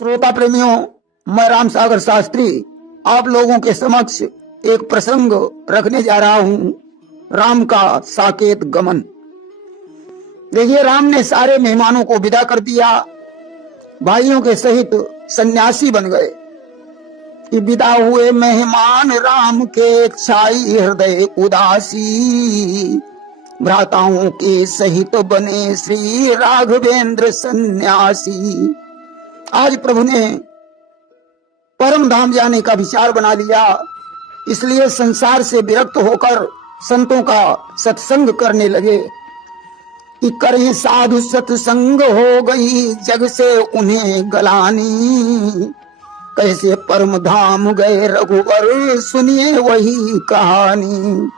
श्रोता प्रेमियों, मैं राम सागर शास्त्री आप लोगों के समक्ष एक प्रसंग रखने जा रहा हूं, राम का साकेत गमन। देखिए, राम ने सारे मेहमानों को विदा कर दिया, भाइयों के सहित सन्यासी बन गए। कि विदा हुए मेहमान राम के, छाई हृदय उदासी, भ्राताओं के सहित बने श्री राघवेंद्र सन्यासी। आज प्रभु ने परम धाम जाने का विचार बना लिया, इसलिए संसार से विरक्त होकर संतों का सत्संग करने लगे। कि करें साधु सत्संग, हो गई जग से उन्हें गलानी। कैसे परम धाम गए रघुवर, सुनिए वही कहानी।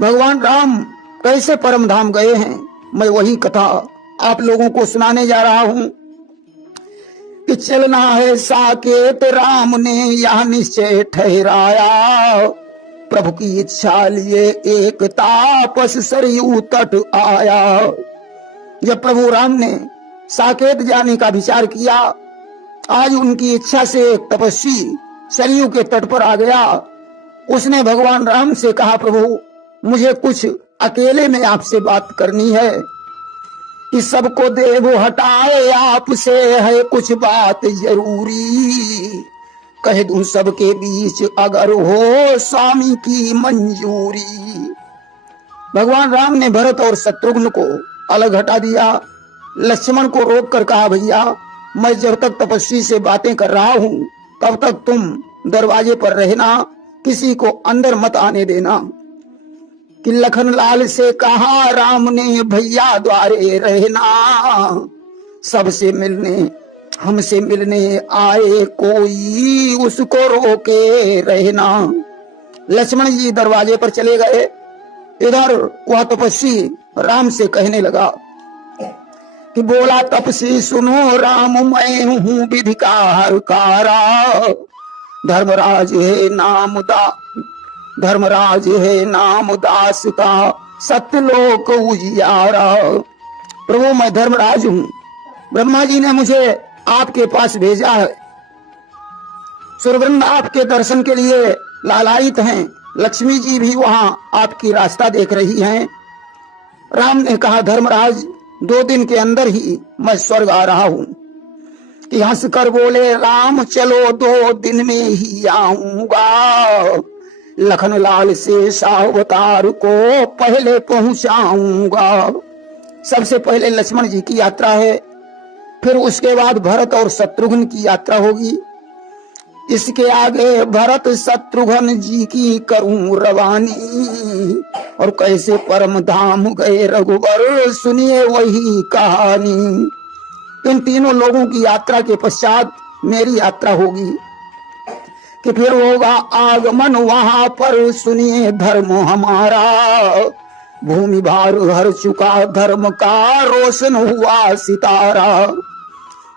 भगवान राम कैसे परम धाम गए हैं, मैं वही कथा आप लोगों को सुनाने जा रहा हूं। कि चलना है साकेत राम ने यह निश्चय ठहराया, प्रभु की इच्छा लिए एक तापस सरयू तट आया। जब प्रभु राम ने साकेत जाने का विचार किया, आज उनकी इच्छा से एक तपस्वी सरयू के तट पर आ गया। उसने भगवान राम से कहा, प्रभु मुझे कुछ अकेले में आपसे बात करनी है। कि सबको देव हटाए आपसे है कुछ बात जरूरी, कह दूं सबके बीच अगर हो स्वामी की मंजूरी। भगवान राम ने भरत और शत्रुघ्न को अलग हटा दिया। लक्ष्मण को रोक कर कहा, भैया मैं जब तक तपस्वी से बातें कर रहा हूं तब तक तुम दरवाजे पर रहना, किसी को अंदर मत आने देना। कि लखन लाल से कहा राम ने, भैया द्वारे रहना, सबसे मिलने हमसे मिलने आए कोई उसको रोके रहना। लक्ष्मण जी दरवाजे पर चले गए। इधर वह तपस्वी राम से कहने लगा कि बोला तपस्वी सुनो राम, मैं हूं विधि का हरकारा, धर्मराज है नाम दास का, सत्यलोक उजियारा। प्रभु मैं धर्मराज हूं, ब्रह्मा जी ने मुझे आपके पास भेजा है। सूर्यवृंद आपके दर्शन के लिए लालायित हैं, लक्ष्मी जी भी वहां आपकी रास्ता देख रही हैं। राम ने कहा, धर्मराज 2 दिन के अंदर ही मैं स्वर्ग आ रहा हूं। कि हंस कर बोले राम, चलो 2 दिन में ही आऊंगा, लखन लाल से सावतार को पहले पहुंचाऊंगा। सबसे पहले लक्ष्मण जी की यात्रा है, फिर उसके बाद भरत और शत्रुघ्न की यात्रा होगी। इसके आगे भरत शत्रुघ्न जी की करूं रवानी, और कैसे परम धाम गए रघुवर, सुनिए वही कहानी। इन तीनों लोगों की यात्रा के पश्चात मेरी यात्रा होगी। कि फिर होगा आगमन वहां पर, सुनिए धर्म हमारा, भूमि भार हर चुका धर्म का, रोशन हुआ सितारा।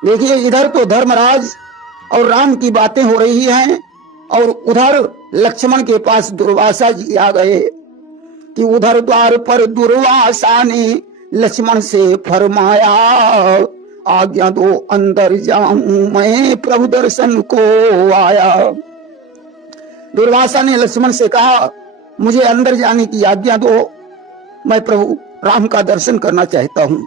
देखिए, इधर तो धर्मराज और राम की बातें हो रही हैं, और उधर लक्ष्मण के पास दुर्वासा जी आ गए। कि उधर द्वार पर दुर्वासा ने लक्ष्मण से फरमाया, आज्ञा दो अंदर जाऊं मैं प्रभु दर्शन को आया। दुर्वासा ने लक्ष्मण से कहा, मुझे अंदर जाने की आज्ञा दो, मैं प्रभु राम का दर्शन करना चाहता हूं।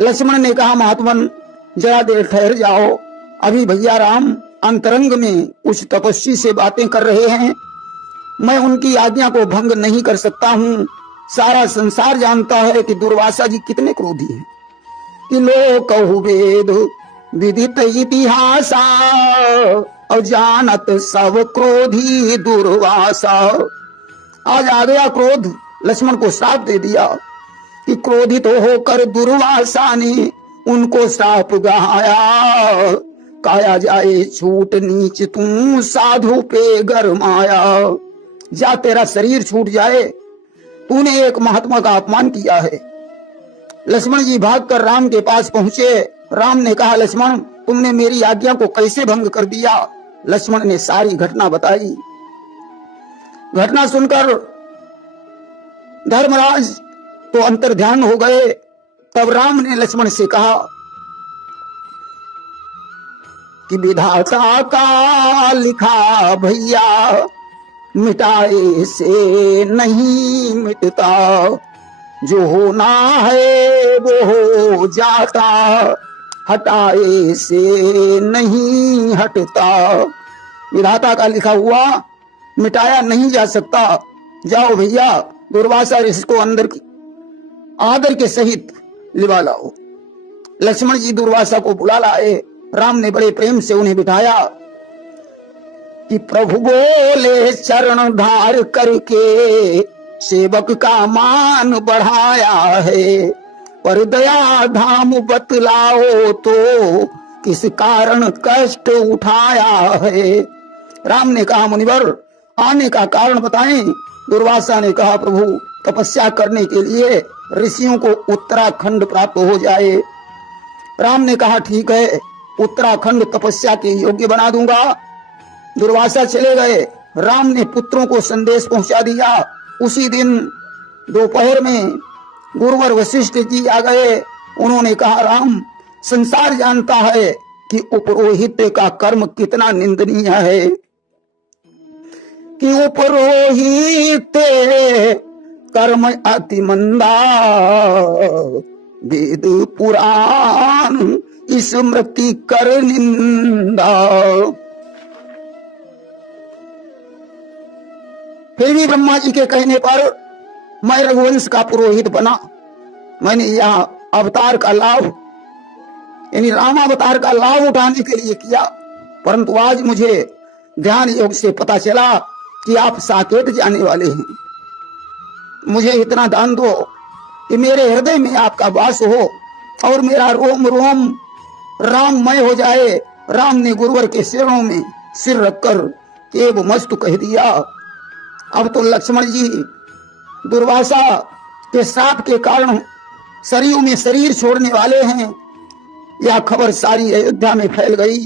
लक्ष्मण ने कहा, महात्मन जरा देर ठहर जाओ, अभी भैया राम अंतरंग में कुछ तपस्वी से बातें कर रहे हैं, मैं उनकी आज्ञा को भंग नहीं कर सकता हूं। सारा संसार जानता है कि दुर्वासा जी कितने क्रोधी हैं। कि लोक वेद विदित इतिहासा, और जानत सब क्रोधी दुर्वासा। आज आ गया क्रोध, लक्ष्मण को श्राप दे दिया। कि क्रोधित होकर दुर्वासा ने उनको श्राप गहाया, काया जाए छूट नीच तू साधु पे गरमाया। जा तेरा शरीर छूट जाए, तूने एक महात्मा का अपमान किया है। लक्ष्मण जी भागकर राम के पास पहुंचे। राम ने कहा, लक्ष्मण तुमने मेरी आज्ञा को कैसे भंग कर दिया। लक्ष्मण ने सारी घटना बताई। घटना सुनकर धर्मराज तो अंतर्ध्यान हो गए। तब राम ने लक्ष्मण से कहा कि विधाता का लिखा भैया मिटाए से नहीं मिटता, जो होना है वो हो जाता, हटाए से नहीं हटता। विधाता का लिखा हुआ मिटाया नहीं जा सकता। जाओ भैया दुर्वासा ऋषि को अंदर की आदर के सहित लिवा लाओ। लक्ष्मण जी दुर्वासा को बुला लाए। राम ने बड़े प्रेम से उन्हें बिठाया कि प्रभु बोले चरण धार करके सेवक का मान बढ़ाया है, पर दया धाम बतलाओ तो किस कारण कष्ट उठाया है। राम ने कहा मुनिवर आने का कारण बताएं। दुर्वासा ने कहा प्रभु तपस्या करने के लिए ऋषियों को उत्तराखंड प्राप्त हो जाए। राम ने कहा ठीक है, उत्तराखंड तपस्या के योग्य बना दूंगा। दुर्वासा चले गए। राम ने पुत्रों को संदेश पहुंचा दिया। उसी दिन दोपहर में गुरुवर वशिष्ठ जी आ गए। उन्होंने कहा राम संसार जानता है कि उपरोहित का कर्म कितना निंदनीय है, कि उपरोहित कर्म अति मंदा, वेद पुराण स्मृति कर निंदा। फिर भी ब्रह्मा जी के कहने पर मैं रघुवंश का पुरोहित बना। मैंने यह अवतार का लाभ यानी रामावतार का लाभ उठाने के लिए किया, परंतु आज मुझे ध्यान योग से पता चला कि आप साकेत जाने वाले हैं। मुझे इतना दान दो कि मेरे हृदय में आपका वास हो और मेरा रोम रोम राममय हो जाए। राम ने गुरुवर के चरणों में सिर रखकर केव मस्तु कह दिया। अब तो लक्ष्मण जी दुर्वासा के श्राप के कारण सरयू में शरीर छोड़ने वाले हैं। यह खबर सारी अयोध्या में फैल गई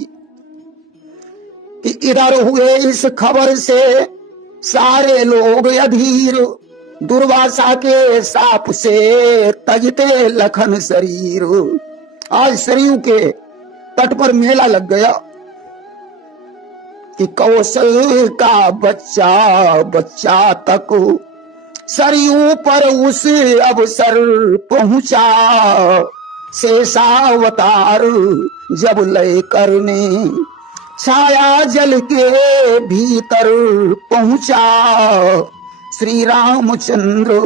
कि इधर हुए इस खबर से सारे लोग अधीर, दुर्वासा के साप से तजते लखन शरीर। आज सरयू के तट पर मेला लग गया कि कौशल का बच्चा बच्चा तक सरयू पर उस अवसर पहुंचा। शेषावतार जब लय करने छाया जल के भीतर पहुंचा। श्री रामचंद्र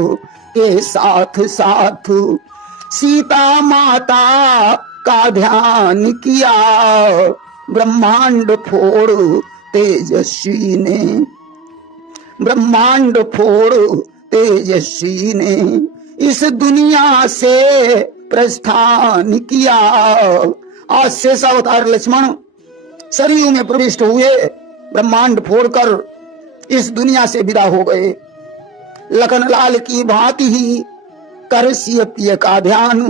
के साथ साथ सीता माता का ध्यान किया। ब्रह्मांड फोड़ तेजस्वी ने, ब्रह्मांड फोड़ तेजस्वी ने इस दुनिया से प्रस्थान किया। आज शेषावतार लक्ष्मण सरयू में प्रविष्ट हुए, ब्रह्मांड फोड़कर इस दुनिया से विदा हो गए। लखनलाल की भांति ही कर सिय पिय का ध्यान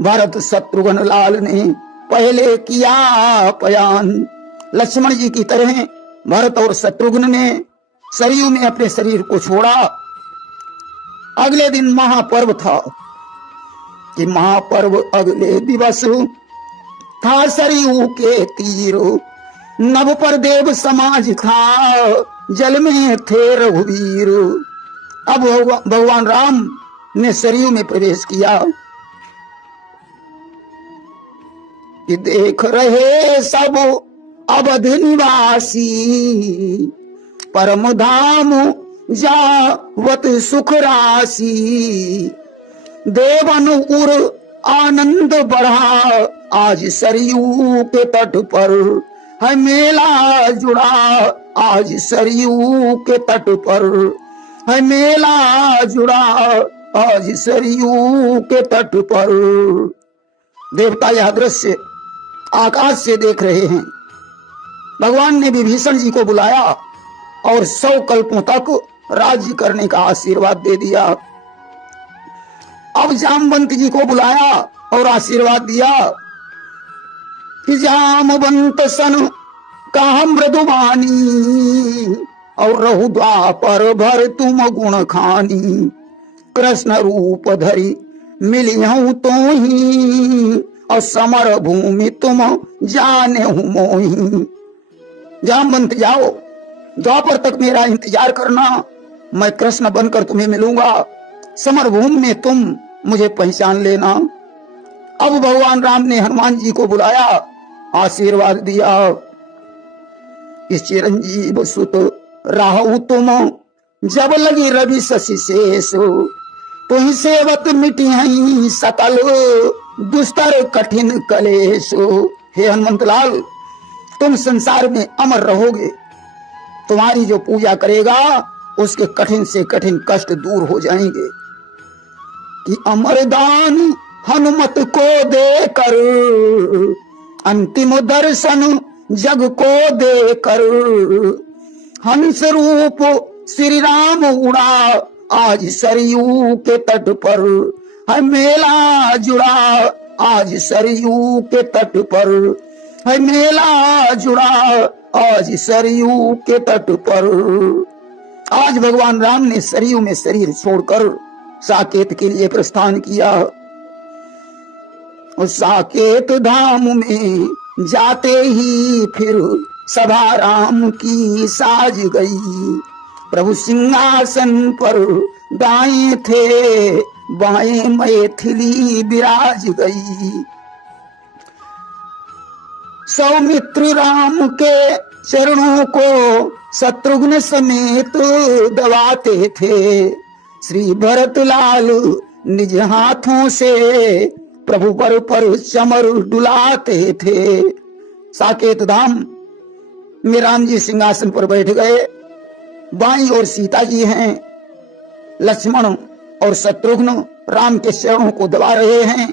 भरत शत्रुघ्न लाल ने पहले किया पयान। लक्ष्मण जी की तरह भरत और शत्रुघ्न ने सरयू में अपने शरीर को छोड़ा। अगले दिन महापर्व था कि महापर्व अगले दिवस था सरयू के तीर। नभ पर देव समाज था, जल में थे रघुवीर। अब भगवान राम ने सरयू में प्रवेश किया कि देख रहे सब अवध निवासी, परम धाम जावत सुख राशि। देवन उर आनंद बढ़ा, आज सरयू के तट पर है मेला जुड़ा। आज सरयू के तट पर है मेला जुड़ा, आज सरयू के तट पर। देवता यह दृश्य आकाश से देख रहे हैं। भगवान ने विभीषण जी को बुलाया और 100 कल्पों तक राज्य करने का आशीर्वाद दे दिया। अब जामवंत जी को बुलाया और आशीर्वाद दिया कि जामवंत सन कहा मृदुवानी, और रहु द्वापर भर तुम गुण खानी। कृष्ण रूप धरी मिली हूं तो ही, और समर भूमि तुम जाने हूं मोही। जहां बनते जाओ, द्वापर तक मेरा इंतजार करना, मैं कृष्ण बनकर तुम्हें मिलूंगा। समर भूमि में तुम मुझे पहचान लेना। अब भगवान राम ने हनुमान जी को बुलाया, आशीर्वाद दिया। इस चिरंजीव सुत राहु तुम, जब लगी रवि शशि शेष, तुहि सेवत मिटी हई सकल दुस्तर कठिन कलेश। हे हनुमंत लाल, तुम संसार में अमर रहोगे। तुम्हारी जो पूजा करेगा उसके कठिन से कठिन कष्ट दूर हो जाएंगे। कि अमरदान हनुमत को देकर, अंतिम दर्शन जग को देकर, हंस रूप श्री राम उड़ा आज सरयू के तट पर। है मेला जुड़ा आज सरयू के तट पर, है मेला जुड़ा आज सरयू के तट पर। आज भगवान राम ने सरयू में शरीर छोड़कर साकेत के लिए प्रस्थान किया। उस साकेत धाम में जाते ही फिर सभा राम की साज गई। प्रभु सिंहासन पर दाएं थे, बाएं मैथिली विराज गई। सौमित्र राम के चरणों को शत्रुघ्न समेत दबाते थे। श्री भरत लाल निज हाथों से प्रभु पर चमर डुलाते थे। साकेत धाम में राम जी सिंहासन पर बैठ गए। बाईं ओर सीता जी हैं, लक्ष्मण और शत्रुघ्न राम के चरणों को दबा रहे हैं।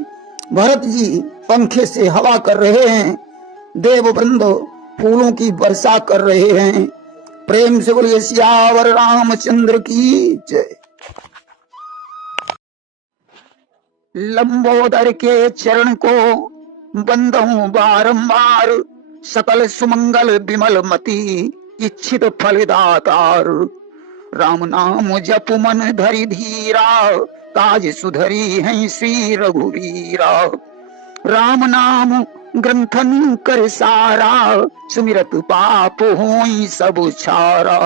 भरत जी पंखे से हवा कर रहे हैं। देववृंद फूलों की वर्षा कर रहे हैं। प्रेम से बोलिए सियावर रामचंद्र की जय। लंबोदर के चरण को बंदहूं बारंबार, सकल सुमंगल विमल मति इच्छित फलदातार। राम नाम जप मन धरि धीरा, काज सुधरी है श्री रघुवीरा। राम नाम ग्रंथन कर सारा, सुमिरत पाप होई सब छारा।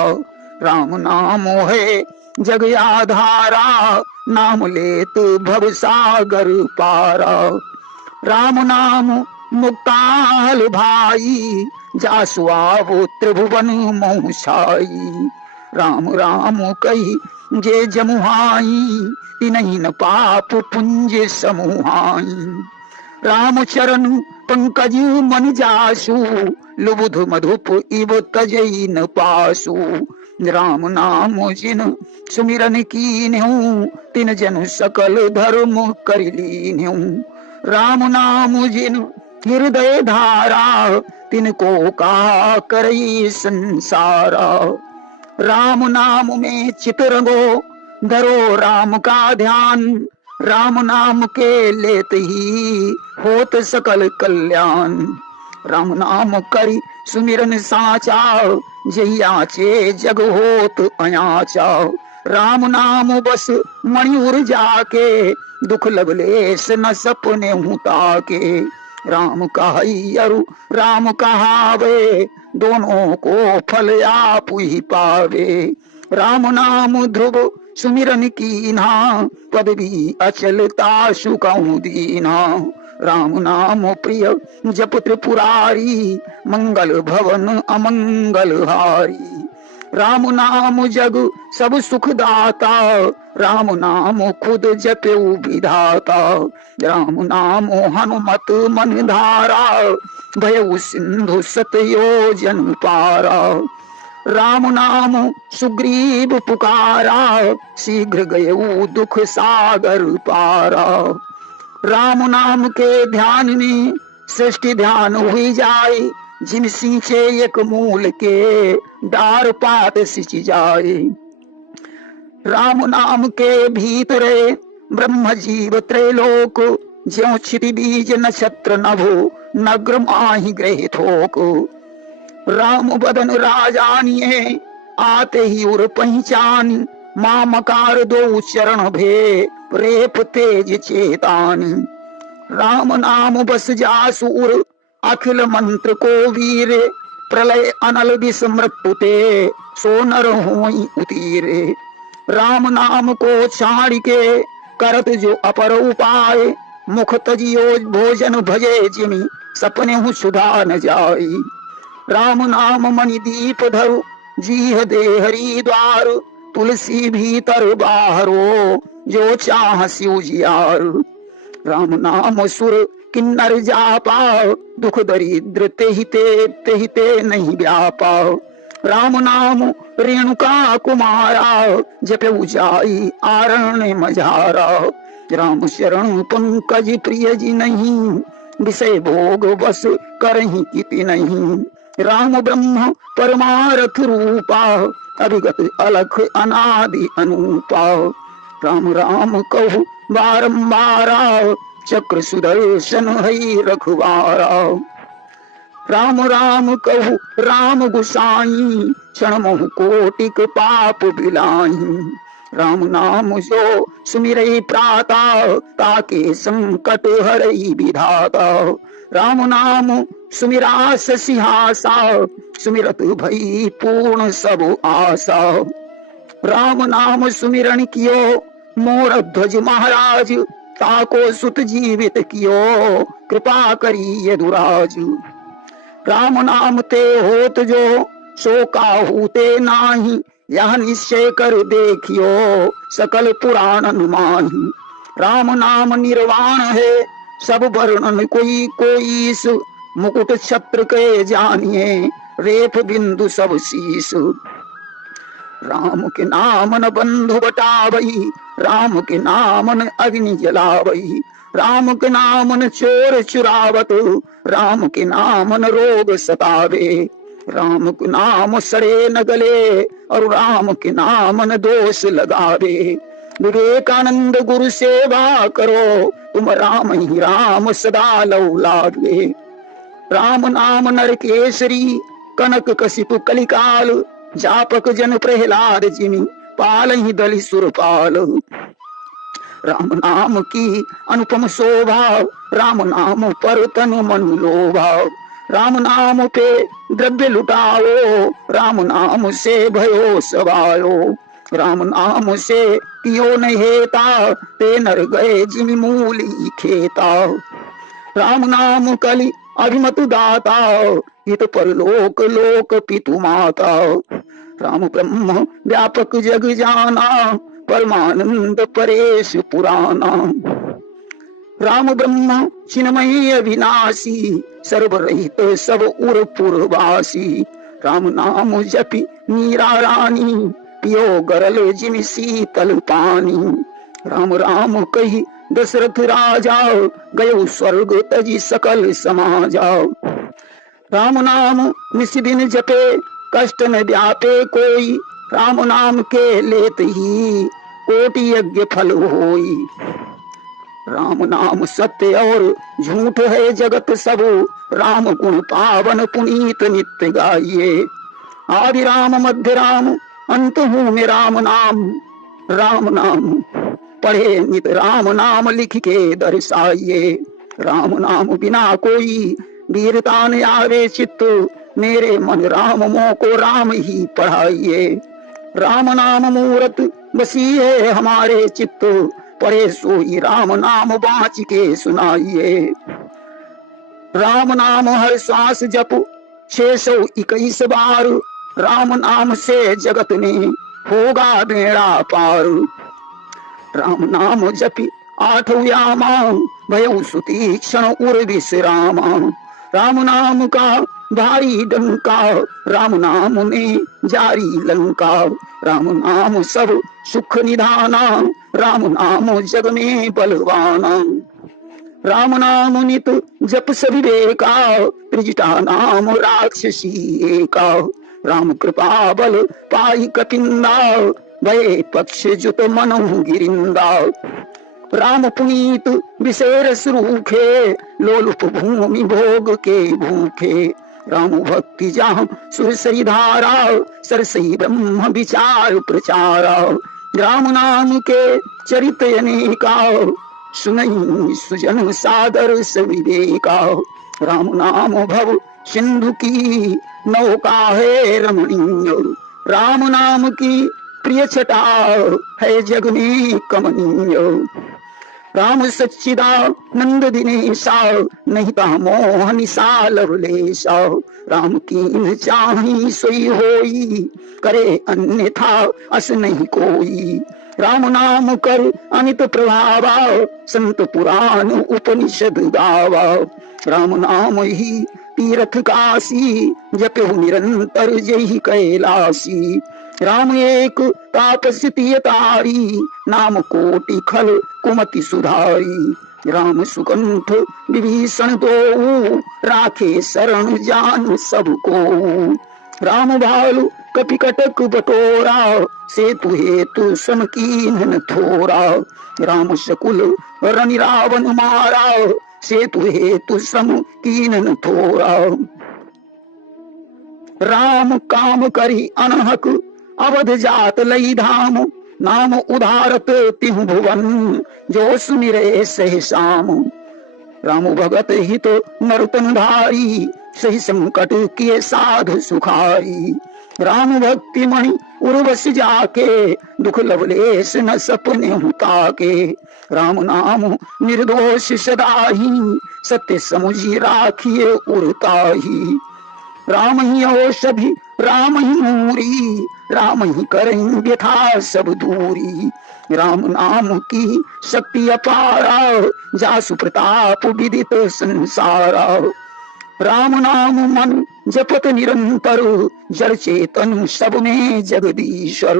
राम नाम है जग आधारा, नाम लेत भव सागर पारा। राम नाम मुक्ताल भाई, जासु आवो त्रिभुवन मोह छाई। राम राम कही जे जमुहाई, तिनहि न पाप पुंज समूहाई। राम चरण पंकज मन जासु, लुबुध मधुप इव तजई न पासु। राम नाम जिन सुमिरन कीन्हु, तिन जन सकल धर्म कर लीन्हु। राम नाम जिन हृदय धारा, तिनको का करई संसारा। राम नाम में चित रंगो, धरो राम का ध्यान। राम नाम के लेत ही होत सकल कल्याण। राम नाम करी सुमिरन साचा, जहियाचे जग होत अयाचा। राम नाम बस मणिपुर जाके, दुख लगलेस न सपने हुता के। राम कहाई अरु राम कहावे, दोनों को फल आप ही पावे। राम नाम ध्रुव सुमिरन कीन्हा, पदवी अचलता सुकहु दीन्हा। राम नाम प्रिय जप त्रिपुरारी, मंगल भवन अमंगल हारी। राम नाम जग सब सुख दाता, राम नाम खुद जपऊ विधाता। राम नाम हनुमत मन धारा, भयउ सिंधु सतयोजन पारा। राम नाम सुग्रीव पुकारा, शीघ्र गयऊ दुख सागर पारा। राम नाम के ध्यान में सृष्टि ध्यान हुई जाए, जिन सींचे एक मूल के डार पात सिंच जाए। राम नाम के भीतरे ब्रह्म जीव त्रैलोक, ज्यों क्षिति बीज नक्षत्र नभो नग्र माहि ग्रह थोक। राम बदन राजानिये आते ही उर पहचान, मामकार दो चरण भे रेप तेज चेतानी। राम नाम बस जासूर अखिल मंत्र को वीर, प्रलय अनल विष मृत्यु ते सो नर होई उतीरे। राम नाम को छाड़ के करत जो अपर उपाय, मुख तजियो भोजन भजे जिमि सपने हूँ सुधा न जाई। राम नाम मणि दीप धरु जीह दे हरि द्वार, तुलसी भीतर बाहरो जो चाह सिउ जियार। राम नाम सुर किन्नर जापा, दुख दरिद्र तेहिते नहीं व्यापा। राम नाम रेणुका कुमारा, जपे उजाई आरण्य मझारा। राम शरण पंकज प्रिय जी नहीं, विषय भोग बस करहि किति नहीं। राम ब्रह्म परमारथ रूपा, अभिगत अलख अनादि अनूपा। राम राम कहु बारंबारा, चक्र सुदर्शन हई रखवारा। राम राम कहु राम गुसाई, क्षण मोह कोटिक पाप बिलाई। राम नाम जो सुमिरै प्राता, ताके संकट हरई विधाता। राम नाम सुमिरास सिंहासा, सुमिरत भई पूर्ण सब आशा। राम नाम सुमिरन कियो मोर ध्वज महाराज, ताको सुत जीवित कियो कृपा करी यदुराज। राम नाम ते होत जो सो काहू ते नाही, यह निश्चय कर देखियो सकल पुराण अनुमानी। राम नाम निर्वाण है सब वर्णन कोई कोईस, मुकुट छत्र के जानिए रेप बिंदु सब शीस। राम के नाम न बंधु बटावई, राम के नाम न अग्नि जलावई। राम के नाम न चोर चुरावत, राम के नाम न रोग सतावे। राम के नाम सड़े न गले, और राम के नाम न दोष लगावे। विवेकानंद गुरु सेवा करो, तुम राम ही राम सदा लौ लागे। राम नाम नरकेसरी कनक कशिप कलिकाल, जापक जन प्रहलाद जिमि पालहि दलि सुरपाल। राम नाम की अनुपम शोभा, राम नाम पर तनु मनु लोभा। राम नाम पे द्रव्य लुटाओ, राम नाम से भयो सवायो। राम नाम से कियो न हेता, ते नर गए जिमि मूली खेता। राम नाम कलि अभिमत दाता, हित पर लोक लोक पितु माता। राम ब्रह्म व्यापक जग जाना, परमानंद परेश पुराना। राम ब्रह्म चिन्मयी अविनाशी, सर्वरहित सब उर पुरवासी। राम नाम जपि मीरा रानी, पियो गरल जिमि शीतल पानी। राम राम कही दशरथ राजा, गयो स्वर्ग तजी सकल समाजा। राम नाम निस दिन जपे कष्ट न व्यापे कोई, राम नाम के लेत ही कोटि यज्ञ फल होई। राम नाम सत्य और झूठ है जगत सब, राम गुण पावन पुनीत नित्य गाइए। आदि राम मध्य राम अंत हूँ में राम नाम, राम नाम पढ़े नित राम नाम लिख के दर्शाइए। राम नाम बिना कोई वीरता न आवे चित्त, मेरे मन राम मोह को राम ही पढ़ाइए। राम नाम मूरत बसी है हमारे चित्त, पढ़े सोई राम नाम बाँच के सुनाइए। राम नाम हर सांस जप 621 बार, राम नाम से जगत में होगा बेड़ा पार। राम नाम जपि 8 यामा, भयउ सुती क्षण उर विश्रामा। राम नाम का भारी डंका, राम नाम में जारी लंका। राम नाम सब सुख निधाना, राम नाम जग में बलवाना। राम नाम नित जप सभी बेका, त्रिजटा नाम राक्षसी एका। राम कृपा बल पाई कपिंदा, भय पक्ष जुत मनहु गिरिंदा। राम पुनीत विशेष रूखे, लोलुप भूमि भोग के भूखे। राम भक्ति जहाँ सुरसई धारा, सरसई ब्रह्म विचार प्रचारा। राम नाम के चरित अनेका, सुनई सुजन सादर सविवेका। राम नाम भव सिंधु की नौका है रमणीय। राम नाम की प्रिय छटा है जग में कमनीय। राम सच्चिदानंद दिनेशा नहीं ता मोह निशा लवलेशा। राम की चाही सोई होई करे अन्यथा अस नहीं कोई। राम नाम कर अमित प्रभावा संत पुराण उपनिषद गावा। राम नाम ही तीर्थ काशी जपहु निरंतर जय कैलासी। राम एक तापस तिय तारी नाम कोटि खल कुमति सुधारी। राम सुकंठ विभीषण दो राखे शरण जान सबको। राम भालु कपि कटक बटोरा सेतु हेतु सम कीन्ह थोरा। राम शकुल रनि रावण मारा सेतु हेतु सम कीन्ह थोरा। राम काम करी अनहक अवध जात लई धाम। नाम उधारत तिहु भुवन जो सुमिरे सहि साम। राम भगत हित नरतन धारी सही संकट किए साधु सुखारी। राम भक्ति मणि उर्वश जाके दुख लवलेश न सपने हुता के। राम नाम निर्दोष सदाही सत्य समुझी राखिए उरताही। राम ही औषधि राम ही मूरी राम ही करें व्यथा सब दूरी। राम नाम की शक्ति अपारा जासु प्रताप विदित संसारा। राम नाम मन जपत निरंतर जड़ चेतन सब में जगदीश्वर।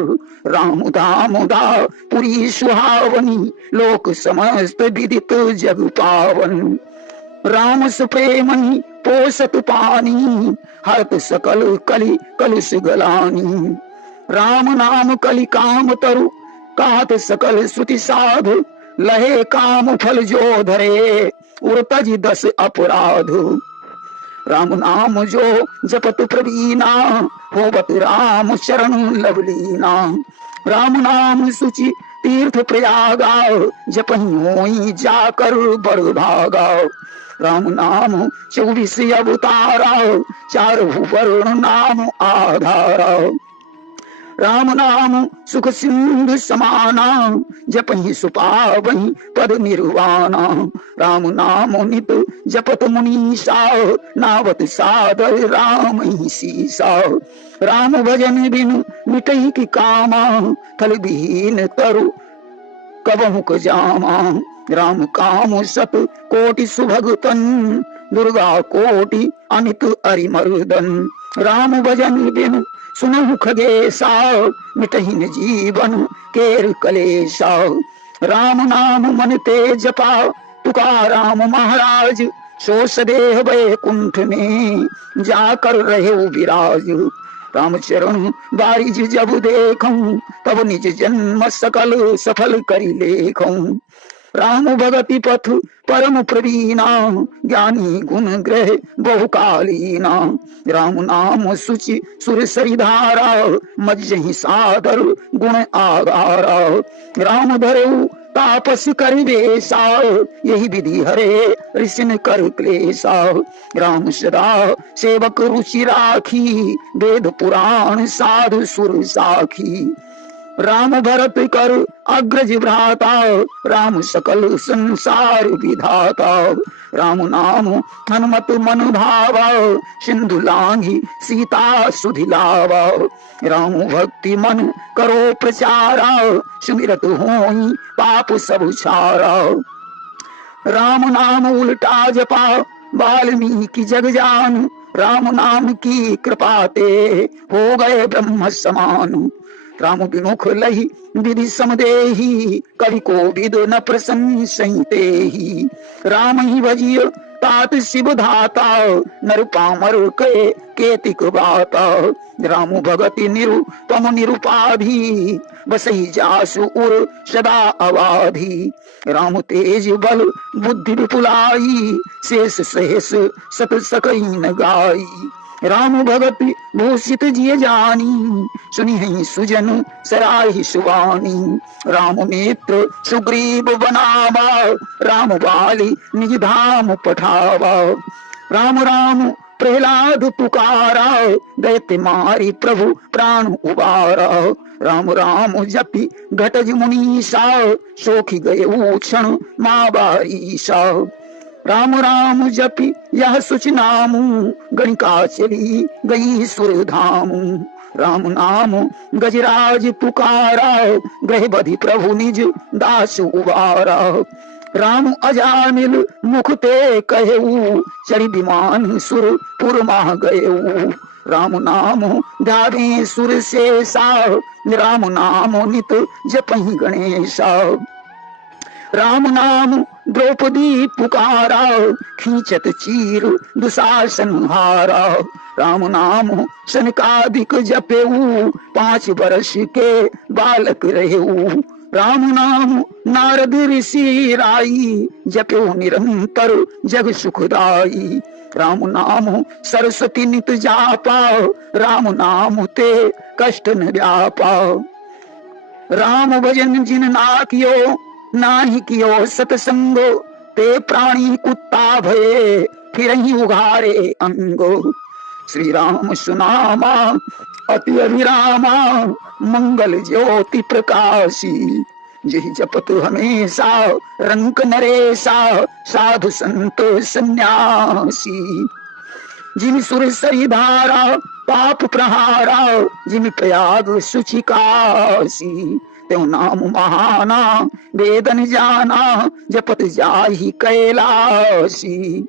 राम धाम दा पुरी सुहावनी लोक समस्त विदित जग पावन। राम सुप्रेम पोषत पानी हरत सकल कलि कलुष गलानी। राम नाम कलि काम तरु कात सकल श्रुति साधु। लहे काम फल जो धरे उर्तज 10 अपराध। राम नाम जो जपत प्रवीणा होवत राम शरण लवलीना। राम नाम सुचि तीर्थ प्रयागा जपहि होई जाकर बड़ भागा। राम नाम 24 अवतारा 4 भुवन नाम आधारा। राम नाम सुख सिंधु समाना जपहि सुपावहि पद निर्वाणा। राम नाम नित जपत मुनीसा नावत सादर राम ही सीसा। राम भजन बिनु मिटहि की कामा थल विहीन तरु कबहुक जामा। राम काम सत कोटि सुभगतन दुर्गा कोटि अनित अरिमर्दन। राम भजन बिनु सुनहु खगेशा मिटहिन जीवन केर कलेशा। राम नाम मन ते जपा तुकाराम महाराज सो सदेह वैकुंठ में जाकर रहे विराज। राम चरण बारिज जब देखूं तब निज जन्म सकल सफल करी लेखूं। राम भगति पथ परम प्रवीणा ज्ञानी गुण ग्रह बहुकालीना। राम नाम सुचि सुर सरिधारा मज्जहि सादर गुण आगारा। राम धरऊ तापस कर वेशा यही विधि हरे ऋषिन कर क्लेशा। राम सदा सेवक रुचि राखी वेद पुराण साधु सुर साखी। राम भरत कर अग्रज भ्राता राम सकल संसार विधाता। राम नाम हनुमत मन भावा सिंधु लांघी सीता सुधिलावा। राम भक्ति मन करो प्रचारा सुमिरत होई पाप सब छारा। राम नाम उल्टा जपा वाल्मीकि जग जान। राम नाम की कृपा ते हो गए ब्रह्म समान। राम विमुख लही विधि समदेही कवि को विद न प्रशंसते ही। राम ही भजिय तात शिव धाता नर पामर के केतिक बाता। राम भगति निरुपम निरुपाधि बसई जासु उर सदा अवाधि। राम तेज बल बुद्धि विपुलाई शेष शेष सत सकई न गाई। राम भगत भूषित जिय जानी, सुनी है सुजन सराहि सुवानी। राम मित्र सुग्रीव बनावा, राम बाली निज धाम पठावा। राम राम प्रहलाद पुकारा, दैत्य मारी प्रभु प्राण उबारा। राम राम जपि घटज मुनीसा, सोखी गए क्षण माँ बारीसा। राम राम जपि यह सुच नामु, गणिका चली गई सुर धामु। राम नाम गजराज पुकारा, ग्रह बधि प्रभु निज दास उबारा। राम अजामिल मुख ते कहेऊ, चढ़ी विमान सुर पुर माह गएऊ। राम नाम ध्यावे सुर शेषा, राम नाम नित जपहि गणेशा। राम नाम द्रौपदी पुकारा, खींचत चीर दुशासन हारा। राम नाम सनकादिक जपेऊ, 5 वर्ष के बालक रहेऊ। राम नाम नारद ऋषि राई, जपेऊ निरंतर जग सुखदाई। राम नाम सरस्वती नित जापा, राम नाम ते कष्ट न व्यापा। राम भजन जिन ना कियो, नाही कियो सतसंगो, ते प्राणी कुत्ता भये फिरहि उघारे अंगो। श्री राम सुनामा अति अभिरामा, मंगल ज्योति प्रकाशी। जहि जपत हमेशा रंक नरेशा, साधु संत सन्यासी। जिन सुर सरी धारा पाप प्रहारा, जिन प्रयाग सुचिकासी। त्यों नाम महाना वेदन जाना, जपत जाहि कैलासी।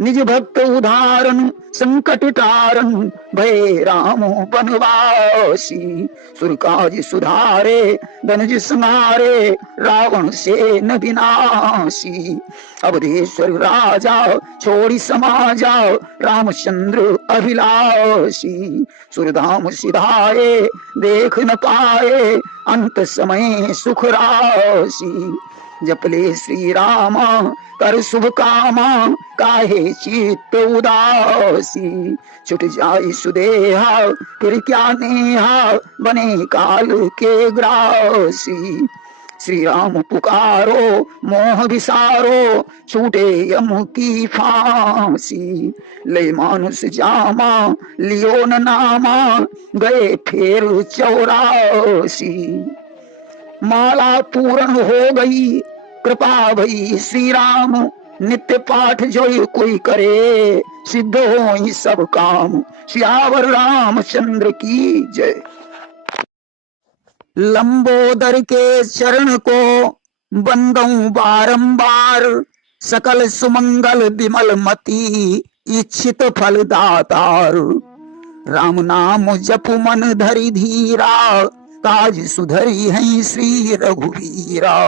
निज भक्त उदाहरण संकट टारन, भय राम बनवासी। सुर काज सुधारे धनुज संहारे, रावण से न विनाशी। अवधेश्वर राजा छोड़ी समाजा, रामचंद्र अभिलाषी। सुरधाम सिधाए देख न पाए, अंत समय सुख राशि। जपले श्री रामा कर शुभ कामा, काहे चित्त उदासी। छुट जाई सुदेहा फिर क्या नेहा, बने काल के ग्रासी। श्री राम पुकारो मोह विसारो, छूटे यम की फांसी। ले मानुष जामा लियो न नामा, गए फिर 84। माला पूर्ण हो गई कृपा भई श्री राम, नित्य पाठ जो कोई करे, सिद्ध हो सब काम। सियावर रामचंद्र की जय। लंबोदर के चरण को बंदऊं बारंबार, सकल सुमंगल विमल मति इच्छित फल दातार। राम नाम जप मन धरि धीरा, काज सुधरी है श्री रघुवीरा।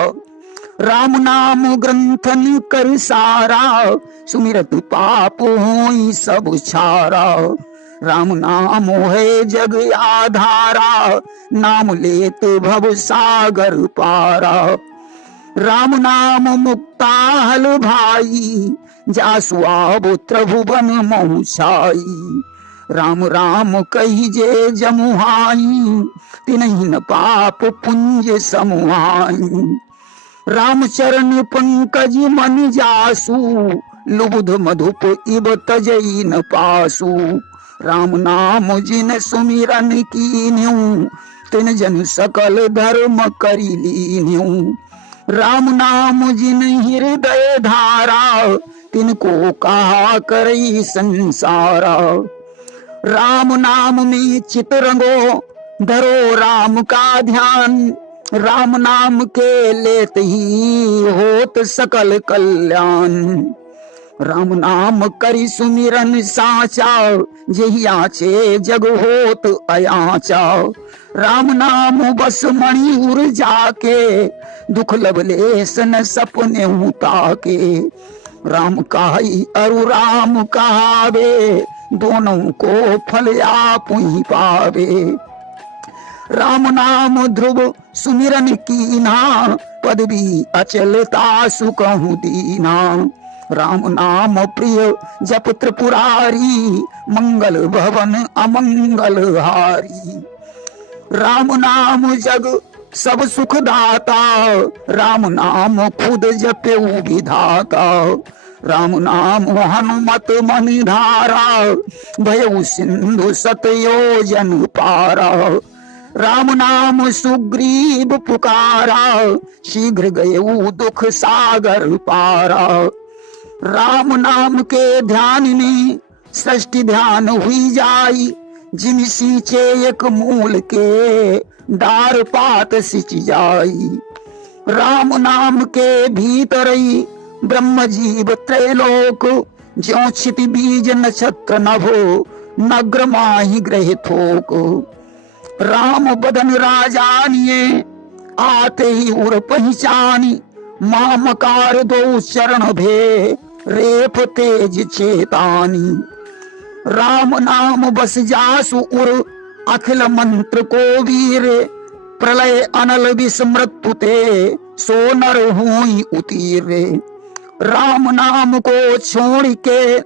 राम नाम ग्रंथन कर सारा, सुमिरत पाप होई सब छारा। राम नाम है जग आधारा, नाम लेत भव सागर पारा। राम नाम मुक्ता हल भाई, जासु आब त्रिभुवन मोह छाई। राम राम कही जे जमुहाई, तिन्हि न पाप पुंज समुहाई। राम चरण पंकज मन जासु, लुबुध मधुप इब तजई न पासु। राम नाम जिन सुमिरन कीन्यु, तिन जन सकल धर्म करि लीन्यु। राम नाम जिन हृदय धारा, तिनको कहा करई संसारा। राम नाम में चित रंगो, धरो राम का ध्यान। राम नाम के लेत ही होत सकल कल्याण। राम नाम करि सुमिरन साचा, जेहि आचे जग होत अयाचा। राम नाम बस मणि उर जाके, दुख लवलेस न सपने ताके। राम काई अरु राम कहावे, दोनों को फल आप ही पावे। राम नाम ध्रुव सुमिरन कीना, पदवी अचलता सुकहु दीना। राम नाम प्रिय जप त्रिपुरारी, मंगल भवन अमंगल हारी। राम नाम जग सब सुख दाता, राम नाम खुद जपे विधाता। राम नाम हनुमत मणि धारा, भयउ सिंधु सतयोजन पारा। राम नाम सुग्रीव पुकारा, शीघ्र गयउ दुख सागर पारा। राम नाम के ध्यान में सृष्टि ध्यान हुई जाई, जिम सींचे एक मूल के डार पात सिंच जाई। राम नाम के भीतर ही ब्रह्म जीव त्रैलोक, ज्यों क्षिति बीज नक्षत्र नभो नग्र माहि ग्रह थोक। राम बदन राजानिये आते ही उर पहचानी, मामकार दो चरण भे रेप तेज चेतानी। राम नाम बस जासु उर अखिल मंत्र को वीर, प्रलय अनल विस्मृत्यु ते सो नर हुई उतीरे। राम नाम को छोड़ के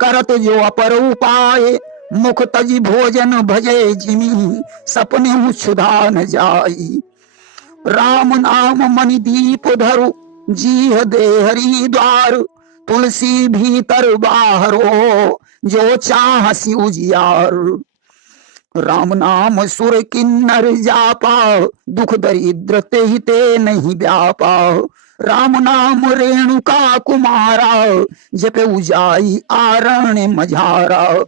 करत जो अपर उपाय, मुख तजी भोजन भजे जिमी सपने क्षुधा न जाई। राम नाम मणि दीप धरु जीह दे हरि द्वार, तुलसी भीतर बाहरो जो चाहसी उजियार। राम नाम सुर किन्नर जापा, दुख दरिद्र ते ही ते नहीं व्यापा। राम नाम रेणुका कुमारा, जपे उजाई आरण्य मझारा।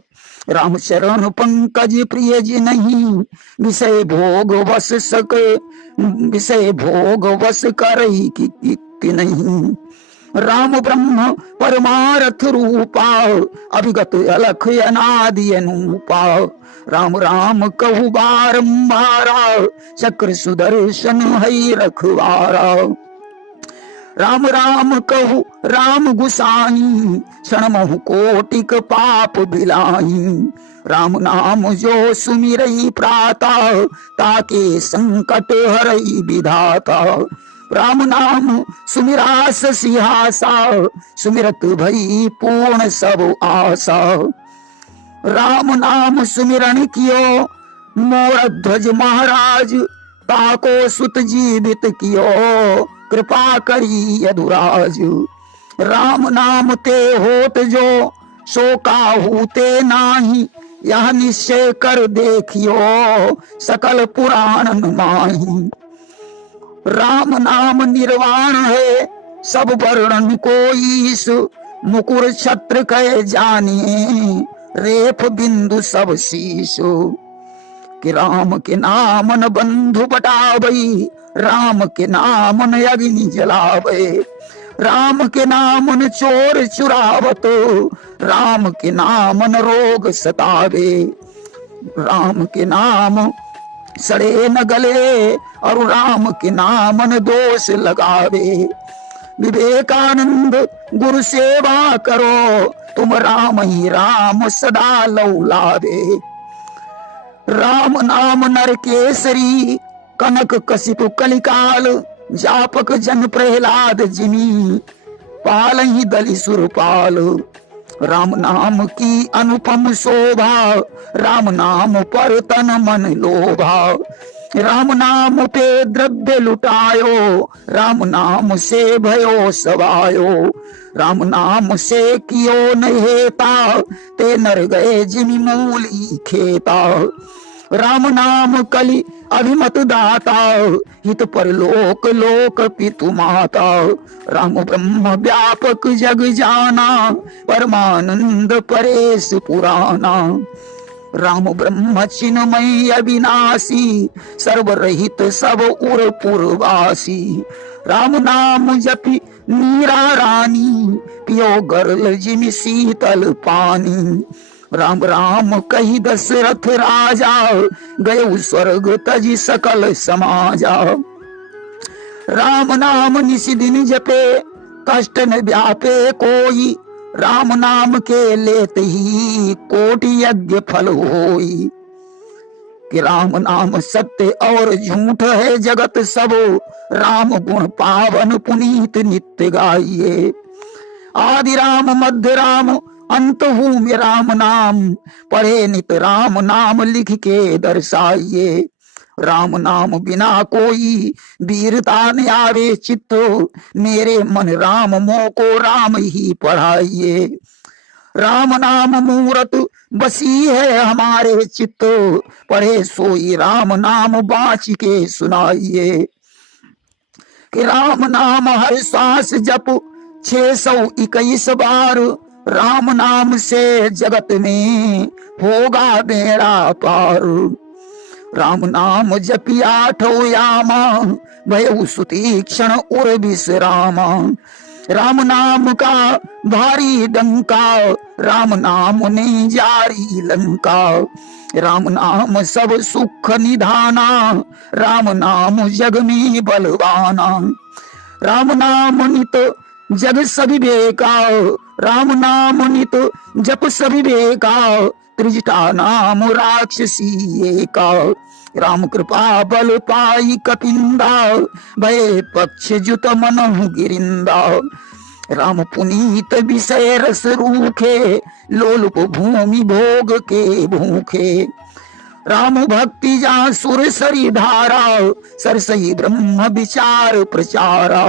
राम शरण पंकज प्रिय जी नहीं, विषय भोग वस सके विषय भोग वस करही की नहीं। राम ब्रह्म परमार्थ रूपा, अभिगत अलख अनादि अनूपा। राम राम कहु बारंबारा, चक्र सुदर्शन है रखवारा। राम राम कहु राम गुसाई, क्षण महु कोटिक पाप बिलाई। राम नाम जो सुमिरई प्राता, ताके संकट हरई विधाता। राम नाम सुमिरास सिहासा, सुमिरत भई पूर्ण सब आशा। राम नाम सुमिरन कियो मोर ध्वज महाराज, ताको सुत जीवित कियो कृपा करी यदुराज। राम नाम ते होत जो सो काहू ते नाही, यह निश्चय कर देखियो सकल पुराण माही। राम नाम निर्वाण है सब वर्णन को ईश, मुकुर छत्र कह जानिए रेफ बिंदु सब शीश। कि राम के नाम न बंधु बटावई, राम के नाम न अग्नि जलावे। राम के नाम न चोर चुरावत, राम के नाम न रोग सतावे। राम के नाम सड़े न गले, और राम के नाम न दोष लगावे। विवेकानंद गुरु सेवा करो, तुम राम ही राम सदा लौलावे। राम नाम नर केसरी, कनक कसिप कलिकाल। जापक जन प्रहलाद जिमी, पाल ही दलि सुरपाल। राम नाम की अनुपम शोभा, राम नाम पर तन मन लोभा। राम नाम पे द्रव्य लुटायो, राम नाम से भयो सवायो। राम नाम से कियो न हेता, ते नर गए जिमि मूली खेता। राम नाम कलि अभिमत दाता, हित पर लोक लोक पितु माता। राम ब्रह्म व्यापक जग जाना, परमानंद परेश पुराना। राम ब्रह्म चिन्मय अविनाशी, सर्वरहित सब उर पुरवासी। राम नाम जपि मीरा रानी, पियो गरल जिमि शीतल पानी। राम राम कही दशरथ राजा, गयो स्वर्ग तजी सकल समाजा। राम नाम निशि दिन जपे, कष्ट न व्यापे कोई। राम नाम के लेते ही कोटि यज्ञ फल होई। कि राम नाम सत्य और झूठ है जगत सब, राम गुण पावन पुनीत नित्य गाइए। आदि राम मध्य राम अंत हूँ मैं राम नाम, पढ़े नित राम नाम लिख के दर्शाइए। राम नाम बिना कोई वीरता न आवे चित्त, मेरे मन राम मोह को राम ही पढ़ाइए। राम नाम मूरत बसी है हमारे चित्त, पढ़े सोई राम नाम बाँच के सुनाइए। कि राम नाम हर सांस जप 621 बार, राम नाम से जगत में होगा बेड़ा पार। राम नाम जपि 8 यामा, भयउ सुतीक्षण उर विश्रामा। राम नाम का भारी डंका, राम नाम ने जारी लंका। राम नाम सब सुख निधाना, राम नाम जग में बलवाना। राम नाम नित जग सभी बेका, राम नाम नित जप सभी बेका। त्रिजटा नाम राक्षसी एका, राम कृपा बल पाई कपिंदा। भय पक्ष जुत मनहु गिरिंदा, राम पुनीत विषय रस रूखे। लोलुप भूमि भोग के भूखे, राम भक्ति जा सुर सरी धारा। सरसई ब्रह्म विचार प्रचारा,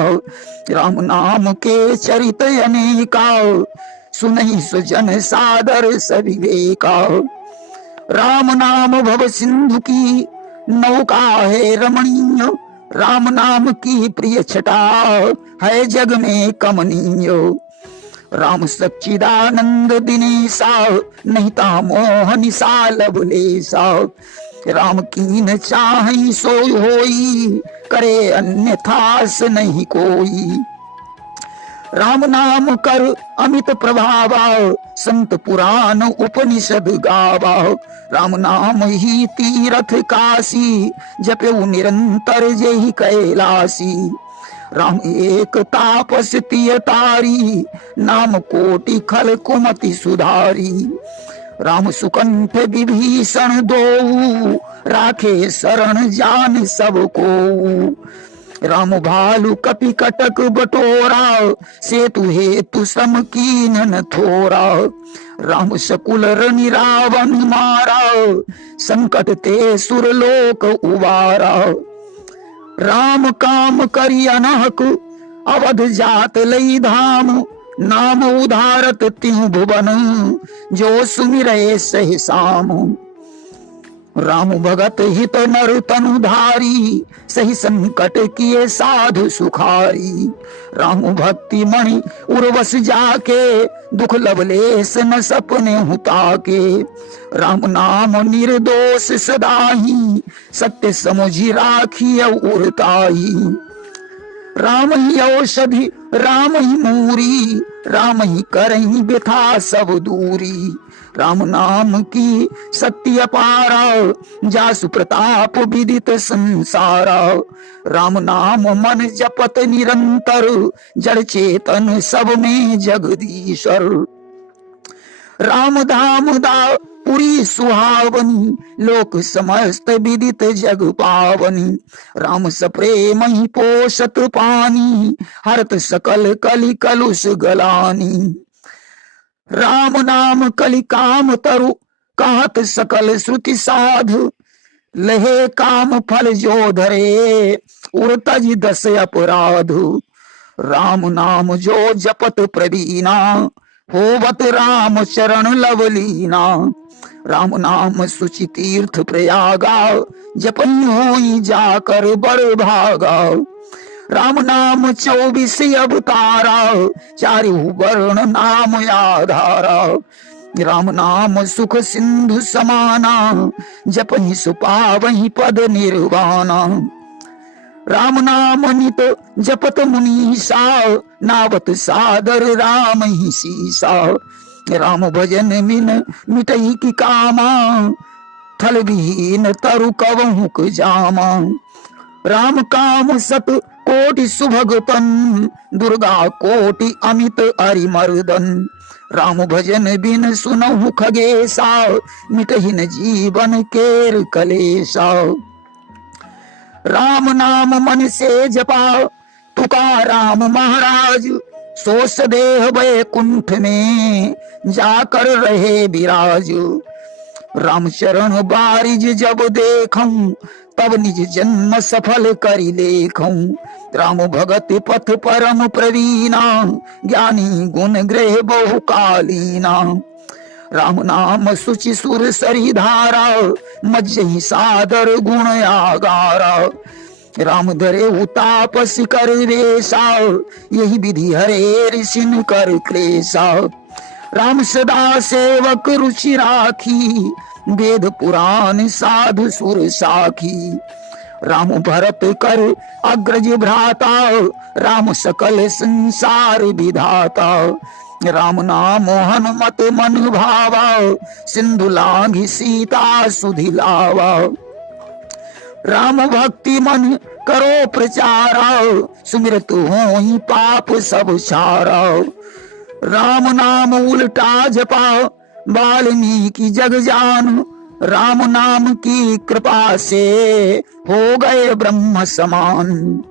राम नाम के चरित अनेका। सुनहि सुजन सादर सविवेका। राम नाम भव सिंधु की नौका है रमणीय, राम नाम की प्रिय छटा है जग में कमनीय। राम सच्चिदानंद दिनेशा, नहीं ता मोह निशा लवलेशा। राम कीन चाहि सोई होई, करे अन्यथास नहीं कोई। राम नाम कर अमित प्रभावा, संत पुराण उपनिषद गावा। राम नाम ही तीरथ काशी, जपऊ निरंतर जेहि कैलासी। राम एक तापस तिय तारी, नाम कोटि खल कुमति सुधारी। राम सुकंठ विभीषण दोऊ, राखे शरण जान सब को। राम भालु कपि कटक बटोरा, सेतु हेतु सम कीन थोरा। राम सकुल रनि रावण मारा, संकट ते सुर लोक उबारा। राम काम करि अनहक, अवध जात लई धाम। नाम उधारत तिहु भुवन, जो सुमिरै सहि साम। राम भगत हित नर तनु धारी, सही संकट किए साधु सुखारी। राम भक्ति मणि उर्वश जाके, दुख लवलेस न सपने हुता के। राम नाम निर्दोष सदाही, सत्य समुझि राखी उरताई। राम ही औषधि राम ही मूरी, राम ही करही व्यथा सब दूरी। राम नाम की शक्ति अपारा, जासु प्रताप विदित संसारा। राम नाम मन जपत निरंतर, जड़ चेतन सब में जगदीश्वर। राम धाम दा पुरी सुहावनी, लोक समस्त विदित जग पावनी। राम सप्रेम ही पोषत पानी, हरत सकल कलि कलुष गलानी। राम नाम कलि काम तरु, कहत सकल श्रुति साधु। लहे काम फल जो धरे, उरतज 10 अपराधु। राम नाम जो जपत प्रवीणा, होवत राम चरण लवलीना। राम नाम सुचि तीर्थ प्रयागा, जपई होई जाकर बड़ भागा। राम नाम 24 अवतारा, चारु वर्ण नाम आधारा। राम नाम सुख सिंधु समाना, जपहि सुपावहि पद निर्वाणा। राम नाम नित जपत मुनीसा, नावत सादर राम ही सीसा। राम भजन मिन मिटई की कामा, थल विहीन तरु कवहुक जामा। राम काम सत कोटि सुभगतन, दुर्गा कोटि अमित अरिमर्दन। राम भजन बिन सुनहु खगेसा, मिटहि न जीवन केर कलेसा। राम नाम मन से जपा, तुकाराम महाराज सो सदेह वैकुंठ में जाकर रहे विराज। राम चरण बारिज जब देखूं, तब निज जन्म सफल करि लेखूं। राम भगत पथ परम प्रवीणा, ज्ञानी गुण ग्रह बहुकालीना। राम नाम सुचि सुर सरी धारा, मज्जहि सादर गुण आगारा। राम धरे उतापस कर वेशा, यही विधि हरे ऋषिन कर क्लेशा। राम सदा सेवक रुचि राखी, वेद पुराण साधु सुर साखी। राम भरत कर अग्रज भ्राता, राम सकल संसार विधाता। राम नाम हनुमत मन भावा, सिंधु लांघि सीता सुधि लावा। राम भक्ति मन करो प्रचारा, सुमिरत होहि पाप सब छारा। राम नाम उल्टा जपा, वाल्मीकि जग जान। राम नाम की कृपा से हो गए ब्रह्म समान।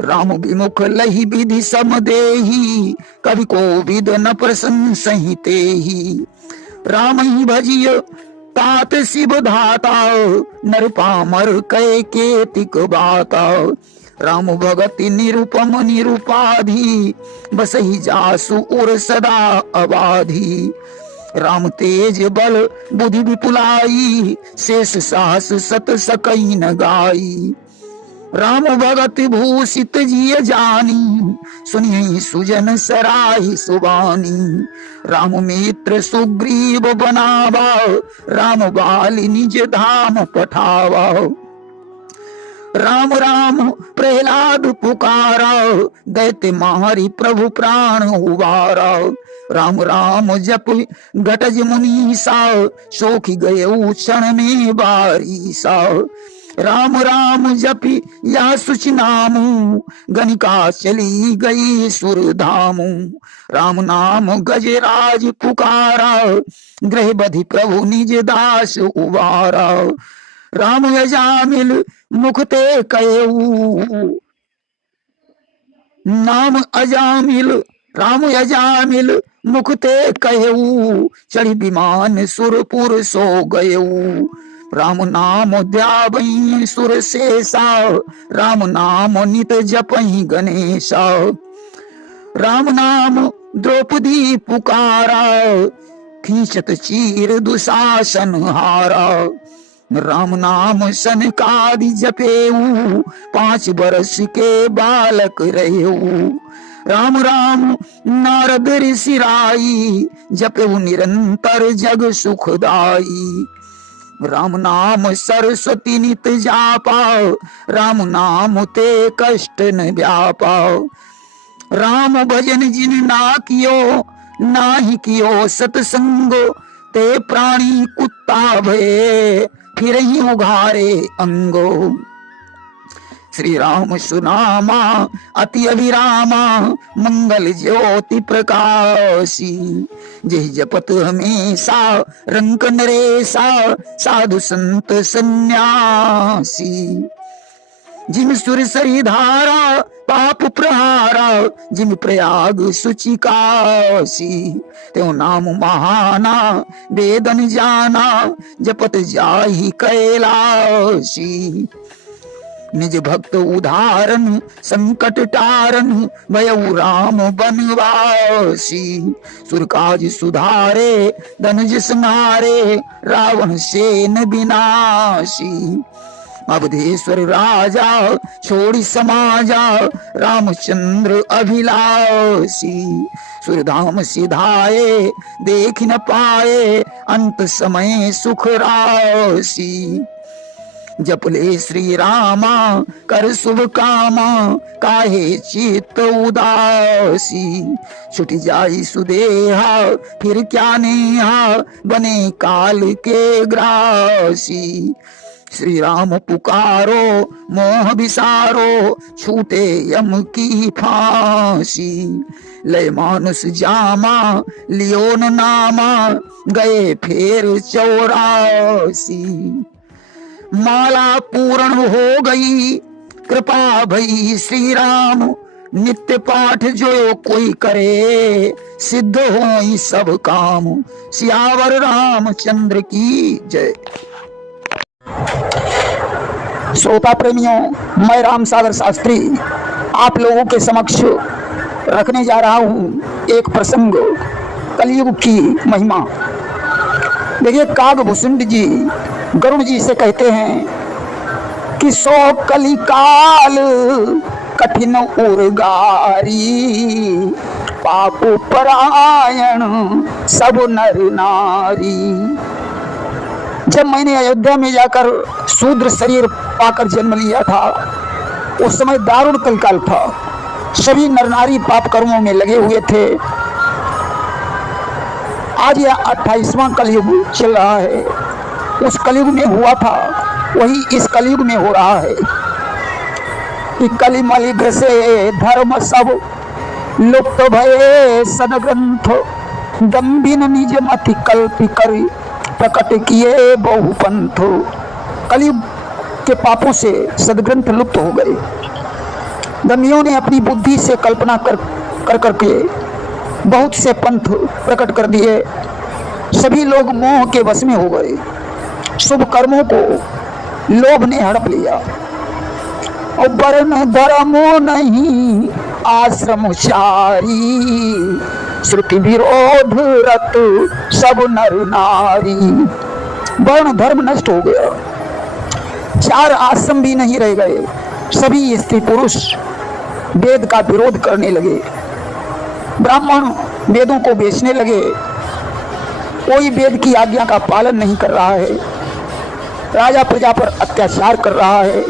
राम विमुख लही विधि सम देही, कवि को विद न प्रशंसहि तेहि। राम ही भजिय तात शिव धाता, नर पामर कै केतिक बाता। राम भगति निरुपम निरुपाधि, बसहि जासु उर सदा अबाधि। राम तेज बल बुद्धि विपुलाई, शेष साहस सत सकई न गाई। राम भगत भूषित जिय जानी, सुनिए सुजन सराहि सुबानी। राम मित्र सुग्रीव बनावा, राम बाली निज धाम पठावा। राम राम प्रहलाद पुकारा, दैत्य मारी प्रभु प्राण उबारा। राम राम जप घटज मुनीसा, सोखी गए क्षण में बारीसा। राम राम जपि या सुचि नामु, गणिका चली गई सुरधामु। राम नाम गजराज पुकारा, ग्रह बधि प्रभु निज दास उबारा। राम अजामिल मुख ते कयऊ, नाम अजामिल राम अजामिल मुख ते कयऊ। चढ़ी विमान सुरपुर सो गयऊ। राम नाम ध्यावई सुर शेषा, राम नाम नित जपई गणेशा। राम नाम द्रौपदी पुकारा, खींचत चीर दुशासन हारा। राम नाम सनकादि जपेऊ, 5 बरस के बालक रहेऊ। राम राम नारद ऋषि राई, जपेऊ निरंतर जग सुखदाई। राम नाम सरस्वती नित जापा, राम नाम ते कष्ट न व्यापा। राम भजन जिन ना कियो, नाही कियो सतसंग। ते प्राणी कुत्ता भये, फिर ही उघारे अंगो। श्री राम सुनामा अति अभिरामा, मंगल ज्योति प्रकाशी। जय जपत हमेशा रंक नरेशा, साधु संत सन्यासी। जिम सुर सरी धारा पाप प्रहारा, जिम प्रयाग सुचि काशी। त्यों नाम महाना वेदन जाना, जपत जाहि कैलाशी। निज भक्त उदाहरण संकट टारन, भयउ राम बनवासी। सुर काज सुधारे धनुज संहारे, रावण सेन विनाशी। अवधेश्वर राजा छोड़ी समाजा, रामचंद्र अभिलाषी। सुरधाम सिधाए देख न पाए, अंत समय सुख राशि। जपले श्री रामा कर शुभ कामा, काहे चित्त उदासी। छुट जाई सुदेहा फिर क्या नेहा, बने काल के ग्रासी। श्री राम पुकारो मोह विसारो, छूटे यम की फांसी। लय मानुष जामा लियो न नामा, गए फेर 84। माला पूर्ण हो गई कृपा भई श्री राम, नित्य पाठ जो कोई करे, सिद्ध हो सब काम। सियावर रामचंद्र की जय। श्रोता प्रेमियों, मैं राम सागर शास्त्री आप लोगों के समक्ष रखने जा रहा हूं एक प्रसंग, कलयुग की महिमा। देखिए, कागभूषुंड जी गरुड़ जी से कहते हैं कि सो कलिकाल कठिन उर्गारी, पाप परायण सब नर नारी। जब मैंने अयोध्या में जाकर शूद्र शरीर पाकर जन्म लिया था, उस समय दारुण कलकाल था। सभी नर नारी पाप कर्मों में लगे हुए थे। आज यह 28वां कलयुग चल रहा है। उस कलयुग में हुआ था वही इस कलयुग में हो रहा है कि कलिमल से धर्म सब लुप्त भये, सदग्रंथ दम्भिन निज मति कल्पि करी, प्रकट किए बहुपंथ। कलयुग के पापों से सदग्रंथ लुप्त हो गए। दम्भियों ने अपनी बुद्धि से कल्पना कर करके बहुत से पंथ प्रकट कर दिए। सभी लोग मोह के वश में हो गए। शुभ कर्मों को लोभ ने हड़प लिया। और वर्ण धर्मो नहीं आश्रम चारी, श्रुति विरोध रत सब नर नारी। वर्ण धर्म नष्ट हो गया, 4 आश्रम भी नहीं रह गए। सभी स्त्री पुरुष वेद का विरोध करने लगे। ब्राह्मण वेदों को बेचने लगे। कोई वेद की आज्ञा का पालन नहीं कर रहा है। राजा प्रजा पर अत्याचार कर रहा है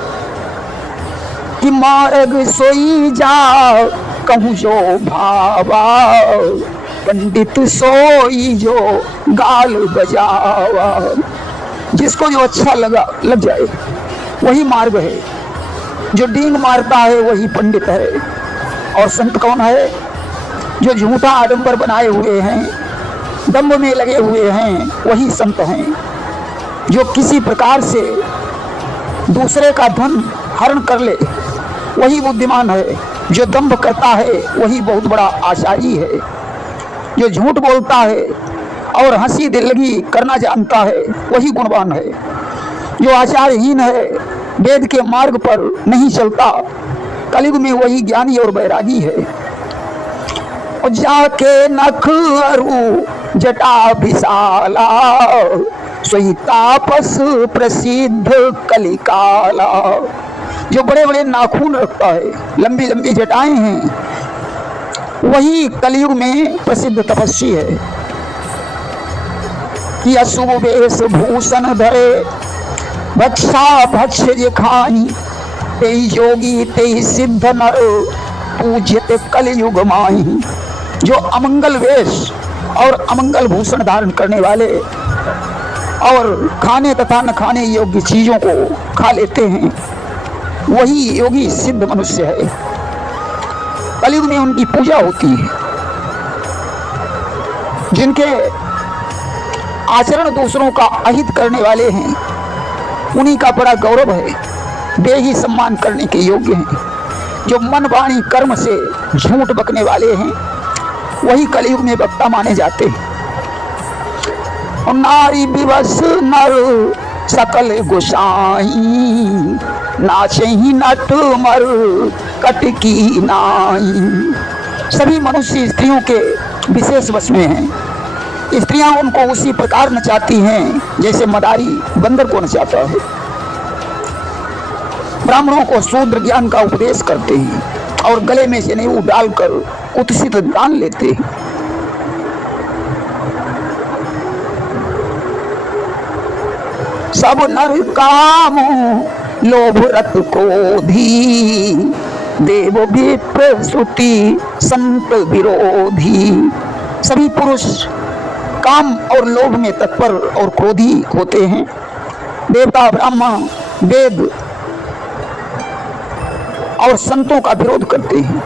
कि मार्ग सोई जा कहूँ जो भावा, पंडित सोई जो गाल बजावा। जिसको जो अच्छा लग जाए वही मार्ग है। जो डींग मारता है वही पंडित है। और संत कौन है? जो झूठा आडंबर बनाए हुए हैं, दम्भ में लगे हुए हैं, वही संत हैं। जो किसी प्रकार से दूसरे का धन हरण कर ले वही बुद्धिमान है। जो दंभ करता है वही बहुत बड़ा आचार्य है। जो झूठ बोलता है और हंसी दिल्लगी करना जानता है वही गुणवान है। जो आचारहीन है, वेद के मार्ग पर नहीं चलता, कलयुग में वही ज्ञानी और बैरागी है। और जाके नख अरु जटा विशाला, सोई तापस प्रसिद्ध कलिकाला। जो बड़े बड़े नाखून रखता है, लंबी लंबी जटाएं हैं, वही कलयुग में प्रसिद्ध तपस्वी है। कि अशुभ वेश भूषण धरे, भक्षा भक्ष्य जे खाई, तेई योगी तेई सिद्ध नर, पूज्यते कलयुग माही। जो अमंगल वेश और अमंगल भूषण धारण करने वाले और खाने तथा न खाने योग्य चीजों को खा लेते हैं, वही योगी सिद्ध मनुष्य है। कलयुग में उनकी पूजा होती है। जिनके आचरण दूसरों का अहित करने वाले हैं, उन्हीं का बड़ा गौरव है, वे ही सम्मान करने के योग्य हैं। जो मन वाणी कर्म से झूठ बकने वाले हैं, वही कलयुग में वक्ता माने जाते हैं। और नारी विवश नर सकल गोसाई, नाचे ही नट मर कटकी नाई। सभी मनुष्य स्त्रियों के विशेष वश में हैं। स्त्रियां उनको उसी प्रकार नचाती हैं जैसे मदारी बंदर को नचाता है। ब्राह्मणों को शूद्र ज्ञान का उपदेश करते हैं और गले में जनेऊ डालकर कुत्सित दान लेते हैं। सब नर काम लोभ रत क्रोधी, देव विप्र स्तुति संत विरोधी। सभी पुरुष काम और लोभ में तत्पर और क्रोधी होते हैं। देवता ब्राह्मण वेद और संतों का विरोध करते हैं।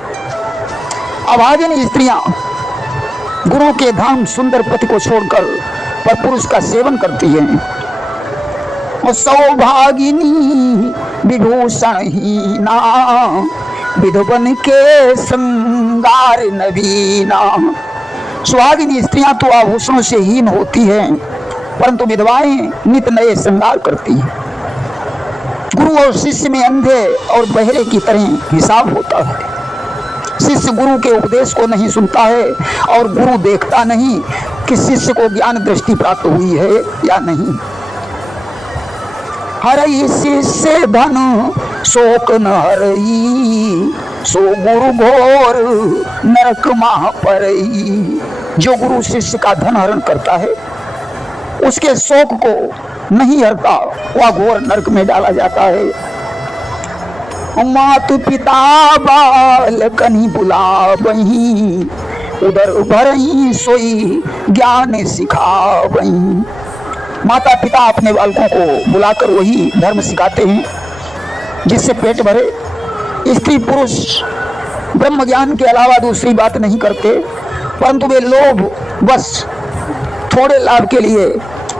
अभागिन स्त्रियां गुरु के धाम सुंदर पति को छोड़कर पर पुरुष का सेवन करती हैं। और सौभागिनी विभूषण हीना, विधवन के श्रृंगार नवीना। सुहागिनी स्त्रियां तो आभूषणों से हीन होती हैं, परंतु विधवाएं नित नए श्रृंगार करती हैं। गुरु और शिष्य में अंधे और बहरे की तरह हिसाब होता है। शिष्य गुरु के उपदेश को नहीं सुनता है और गुरु देखता नहीं कि शिष्य को ज्ञान दृष्टि प्राप्त हुई है या नहीं। हरई शिष्य धन शोक न हरई, सो गुरु घोर नरक माह परई। जो गुरु शिष्य का धन हरण करता है, उसके शोक को नहीं हरता, वह घोर नरक में डाला जाता है। मातु पिता बालकनि बुलावहीं, उदर भरहीं सोई ज्ञान सिखावहीं। माता पिता अपने बालकों को बुलाकर वही धर्म सिखाते हैं जिससे पेट भरे। स्त्री पुरुष ब्रह्म ज्ञान के अलावा दूसरी बात नहीं करते, परंतु वे लोभ बस थोड़े लाभ के लिए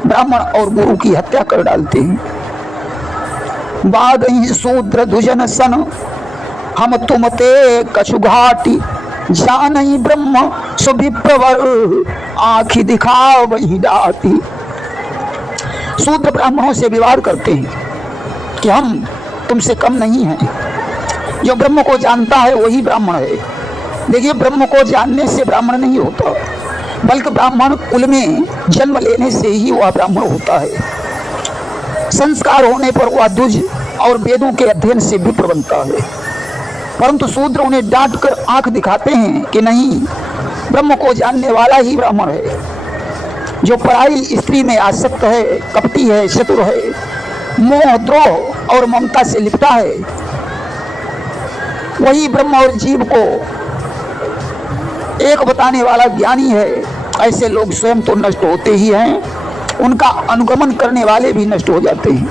ब्राह्मण और गुरु की हत्या कर डालते हैं। बाद ही शूद्र दुजन सन, हम तुम ते कछु घाटी, जान ही ब्रह्म सुभिप्रवर, आँखि दिखाओ वही डाटी। शूद्र ब्राह्मणों से विवाद करते हैं कि हम तुमसे कम नहीं हैं। जो ब्रह्म को जानता है वही ब्राह्मण है। देखिए, ब्रह्म को जानने से ब्राह्मण नहीं होता, बल्कि ब्राह्मण कुल में जन्म लेने से ही वह ब्राह्मण होता है। संस्कार होने पर वह द्विज और वेदों के अध्ययन से विप्र बनता है। परंतु शूद्र उन्हें डांट कर आंख दिखाते हैं कि नहीं, ब्रह्म को जानने वाला ही ब्राह्मण है। जो पराई स्त्री में आसक्त है, कपटी है, चतुर है, मोह द्रोह और ममता से लिपटा है, वही ब्रह्म और जीव को एक बताने वाला ज्ञानी है। ऐसे लोग स्वयं तो नष्ट होते ही हैं, उनका अनुगमन करने वाले भी नष्ट हो जाते हैं।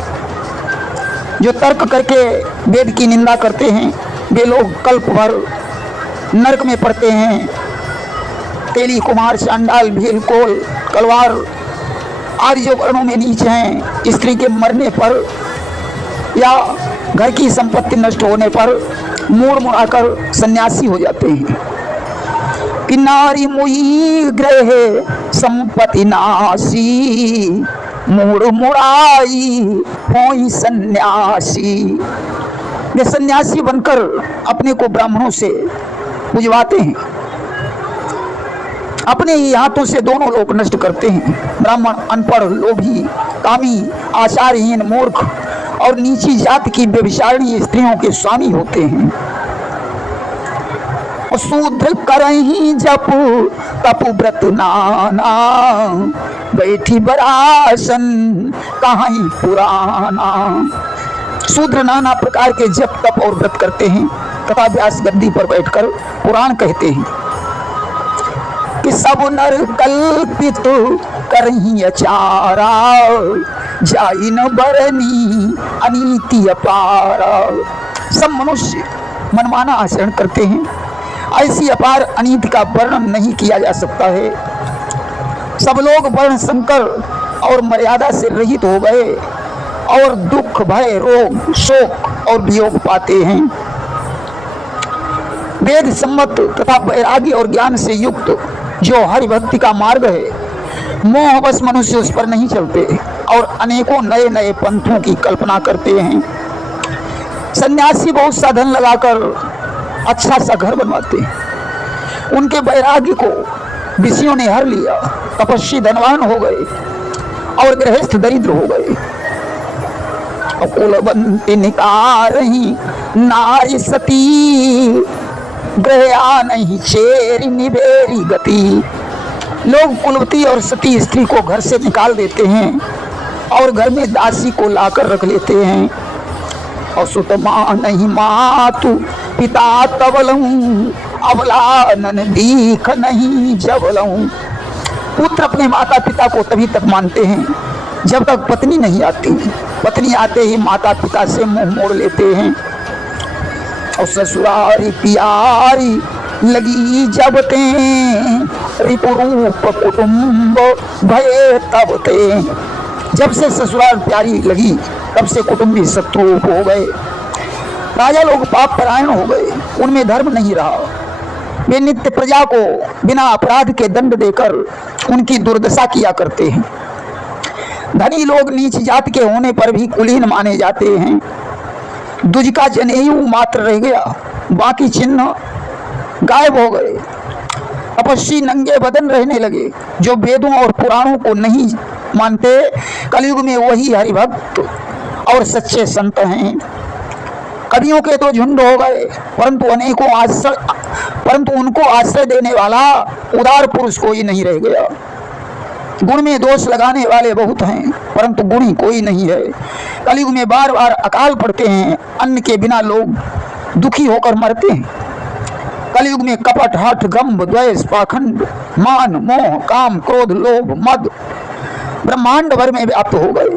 जो तर्क करके वेद की निंदा करते हैं, वे लोग कल्प भर नरक में पड़ते हैं। तेली, कुमार, चांडाल, भील, कोल, कलवार आदि जो वर्णों में नीच हैं, स्त्री के मरने पर या घर की संपत्ति नष्ट होने पर मूड़ मुड़ाकर सन्यासी हो जाते हैं। कि नारी मुई ग्रह संपत्ति नासी, मूड़ मुड़ाई होई सन्यासी। वे सन्यासी बनकर अपने को ब्राह्मणों से बुझवाते हैं, अपने ही हाथों से दोनों लोग नष्ट करते हैं। ब्राह्मण अनपढ़, लोभी, कामी, आचारहीन, मूर्ख और नीची जाति की व्यभिचारिणी स्त्रियों के स्वामी होते हैं। और शूद्र करहीं जप तप व्रत नाना, बैठी बरासन कहीं पुराना। शूद्र नाना प्रकार के जप तप और व्रत करते हैं तथा व्यास गद्दी पर बैठकर पुराण कहते हैं कि सब नर कल्पित करहीं अचारा, जाई न बरनी अनीति अपारा। सब मनुष्य मनमाना आचरण करते हैं, ऐसी अपार अनीति का वर्णन नहीं किया जा सकता है। सब लोग वर्ण संकर और मर्यादा से रहित हो गए और दुख, भय, रोग, शोक और वियोग पाते हैं। वेद सम्मत तथा वैराग्य और ज्ञान से युक्त जो हरि भक्ति का मार्ग है, मोहवश मनुष्य उस पर नहीं चलते और अनेकों नए नए पंथों की कल्पना करते हैं। सन्यासी बहुत सा धन लगाकर अच्छा सा घर बनवाते हैं। उनके वैराग्य को विषयों ने हर लिया, तपस्वी धनवान हो गए और गृहस्थ दरिद्र हो गए। कुलवंती निकारही नारी सती, ग्रह नहीं चेरी निबेरी गति। लोग कुलवती और सती स्त्री को घर से निकाल देते हैं और घर में दासी को लाकर रख लेते हैं। और सुत माँ नहीं मातु पिता तबलऊं, अबला नन दीख नहीं जबलऊं। पुत्र अपने माता पिता को तभी तक मानते हैं जब तक पत्नी नहीं आती। पत्नी आते ही माता पिता से मुंह मोड़ लेते हैं। और ससुरारी प्यारी लगी जब ते, रिपुरूप कुटुंब भये तब ते। जब से ससुराल प्यारी लगी तब से कुटुंबी शत्रु हो गए। राजा लोग पाप परायण हो गए, उनमें धर्म नहीं रहा। वे नित्य प्रजा को बिना अपराध के दंड देकर उनकी दुर्दशा किया करते हैं। धनी लोग नीच जात के होने पर भी कुलीन माने जाते हैं। दुज का जनेऊ मात्र रह गया, बाकी चिन्ह गायब हो गए। तपस्वी नंगे बदन रहने लगे, जो वेदों और पुराणों को नहीं मानते। कलयुग में वही हरिभक्त और सच्चे संत हैं। कवियों के तो झुंड हो गए, परंतु उनको आश्रय देने वाला उदार पुरुष कोई नहीं रह गया। गुण में दोष लगाने वाले बहुत हैं, परंतु गुणी कोई नहीं है। कलयुग में बार बार अकाल पड़ते हैं, अन्न के बिना लोग दुखी होकर मरते हैं। कलयुग में कपट, हठ, गंभ, द्वेष, पाखंड, मान, मोह, काम, क्रोध, लोभ, मद ब्रह्मांड भर में व्याप्त हो गए।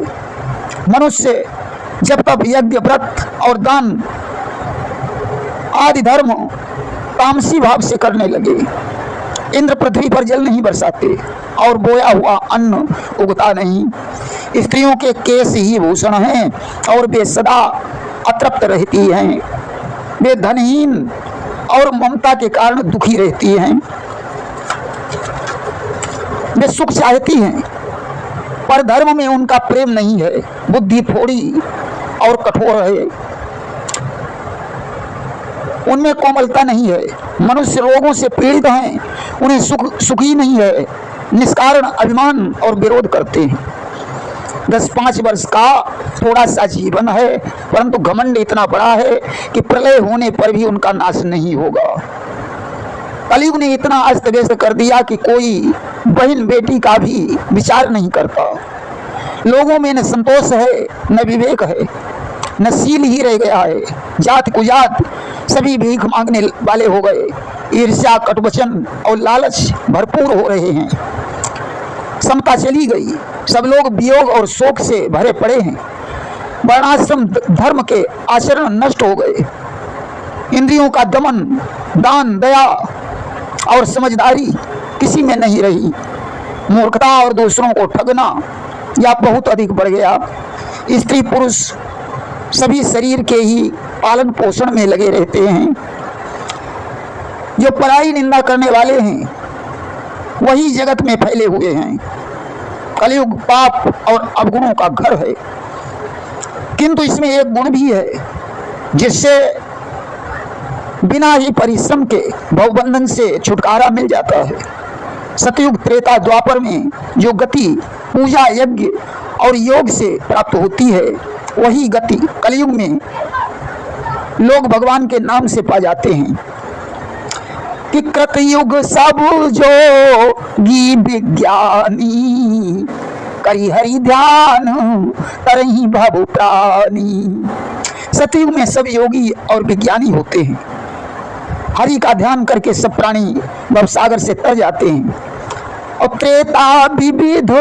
मनुष्य जब तब यज्ञ, व्रत और दान आदि धर्म तामसी भाव से करने लगे। इंद्र पृथ्वी पर जल नहीं बरसाते और बोया हुआ अन्न उगता नहीं। स्त्रियों के केश ही भूषण हैं और वे सदा अतृप्त रहती हैं। वे धनहीन और ममता के कारण दुखी रहती हैं। वे सुख चाहती हैं, पर धर्म में उनका प्रेम नहीं है। बुद्धि थोड़ी और कठोर है, उनमें कोमलता नहीं है। मनुष्य रोगों से पीड़ित हैं, उन्हें सुखी नहीं है। निष्कारण अभिमान और विरोध करते हैं। 10-5 वर्ष का थोड़ा सा जीवन है, परंतु घमंड इतना बड़ा है कि प्रलय होने पर भी उनका नाश नहीं होगा। कलयुग ने इतना अस्त व्यस्त कर दिया कि कोई बहन बेटी का भी विचार नहीं करता। लोगों में न संतोष है, न विवेक है, न शील ही रह गया है। जात कुजात सभी भीख मांगने वाले हो गए। ईर्ष्या, कटुवचन और लालच भरपूर हो रहे हैं। समता चली गई, सब लोग वियोग और शोक से भरे पड़े हैं। वर्णाश्रम धर्म के आचरण नष्ट हो गए। इंद्रियों का दमन, दान, दया और समझदारी किसी में नहीं रही। मूर्खता और दूसरों को ठगना या बहुत अधिक बढ़ गया। स्त्री पुरुष सभी शरीर के ही पालन पोषण में लगे रहते हैं। जो पराई निंदा करने वाले हैं वही जगत में फैले हुए हैं। कलयुग पाप और अवगुणों का घर है, किंतु इसमें एक गुण भी है जिससे बिना ही परिश्रम के भवबंधन से छुटकारा मिल जाता है। सतयुग, त्रेता, द्वापर में जो गति पूजा, यज्ञ और योग से प्राप्त होती है, वही गति कलयुग में लोग भगवान के नाम से पा जाते हैं। कि कृतयुग सब जोगी विज्ञानी, करी हरि ध्यान तरही भव प्राणी। सतयुग में सब योगी और विज्ञानी होते हैं। हरि का ध्यान करके सब प्राणी भवसागर से तर जाते हैं। और त्रेता विविध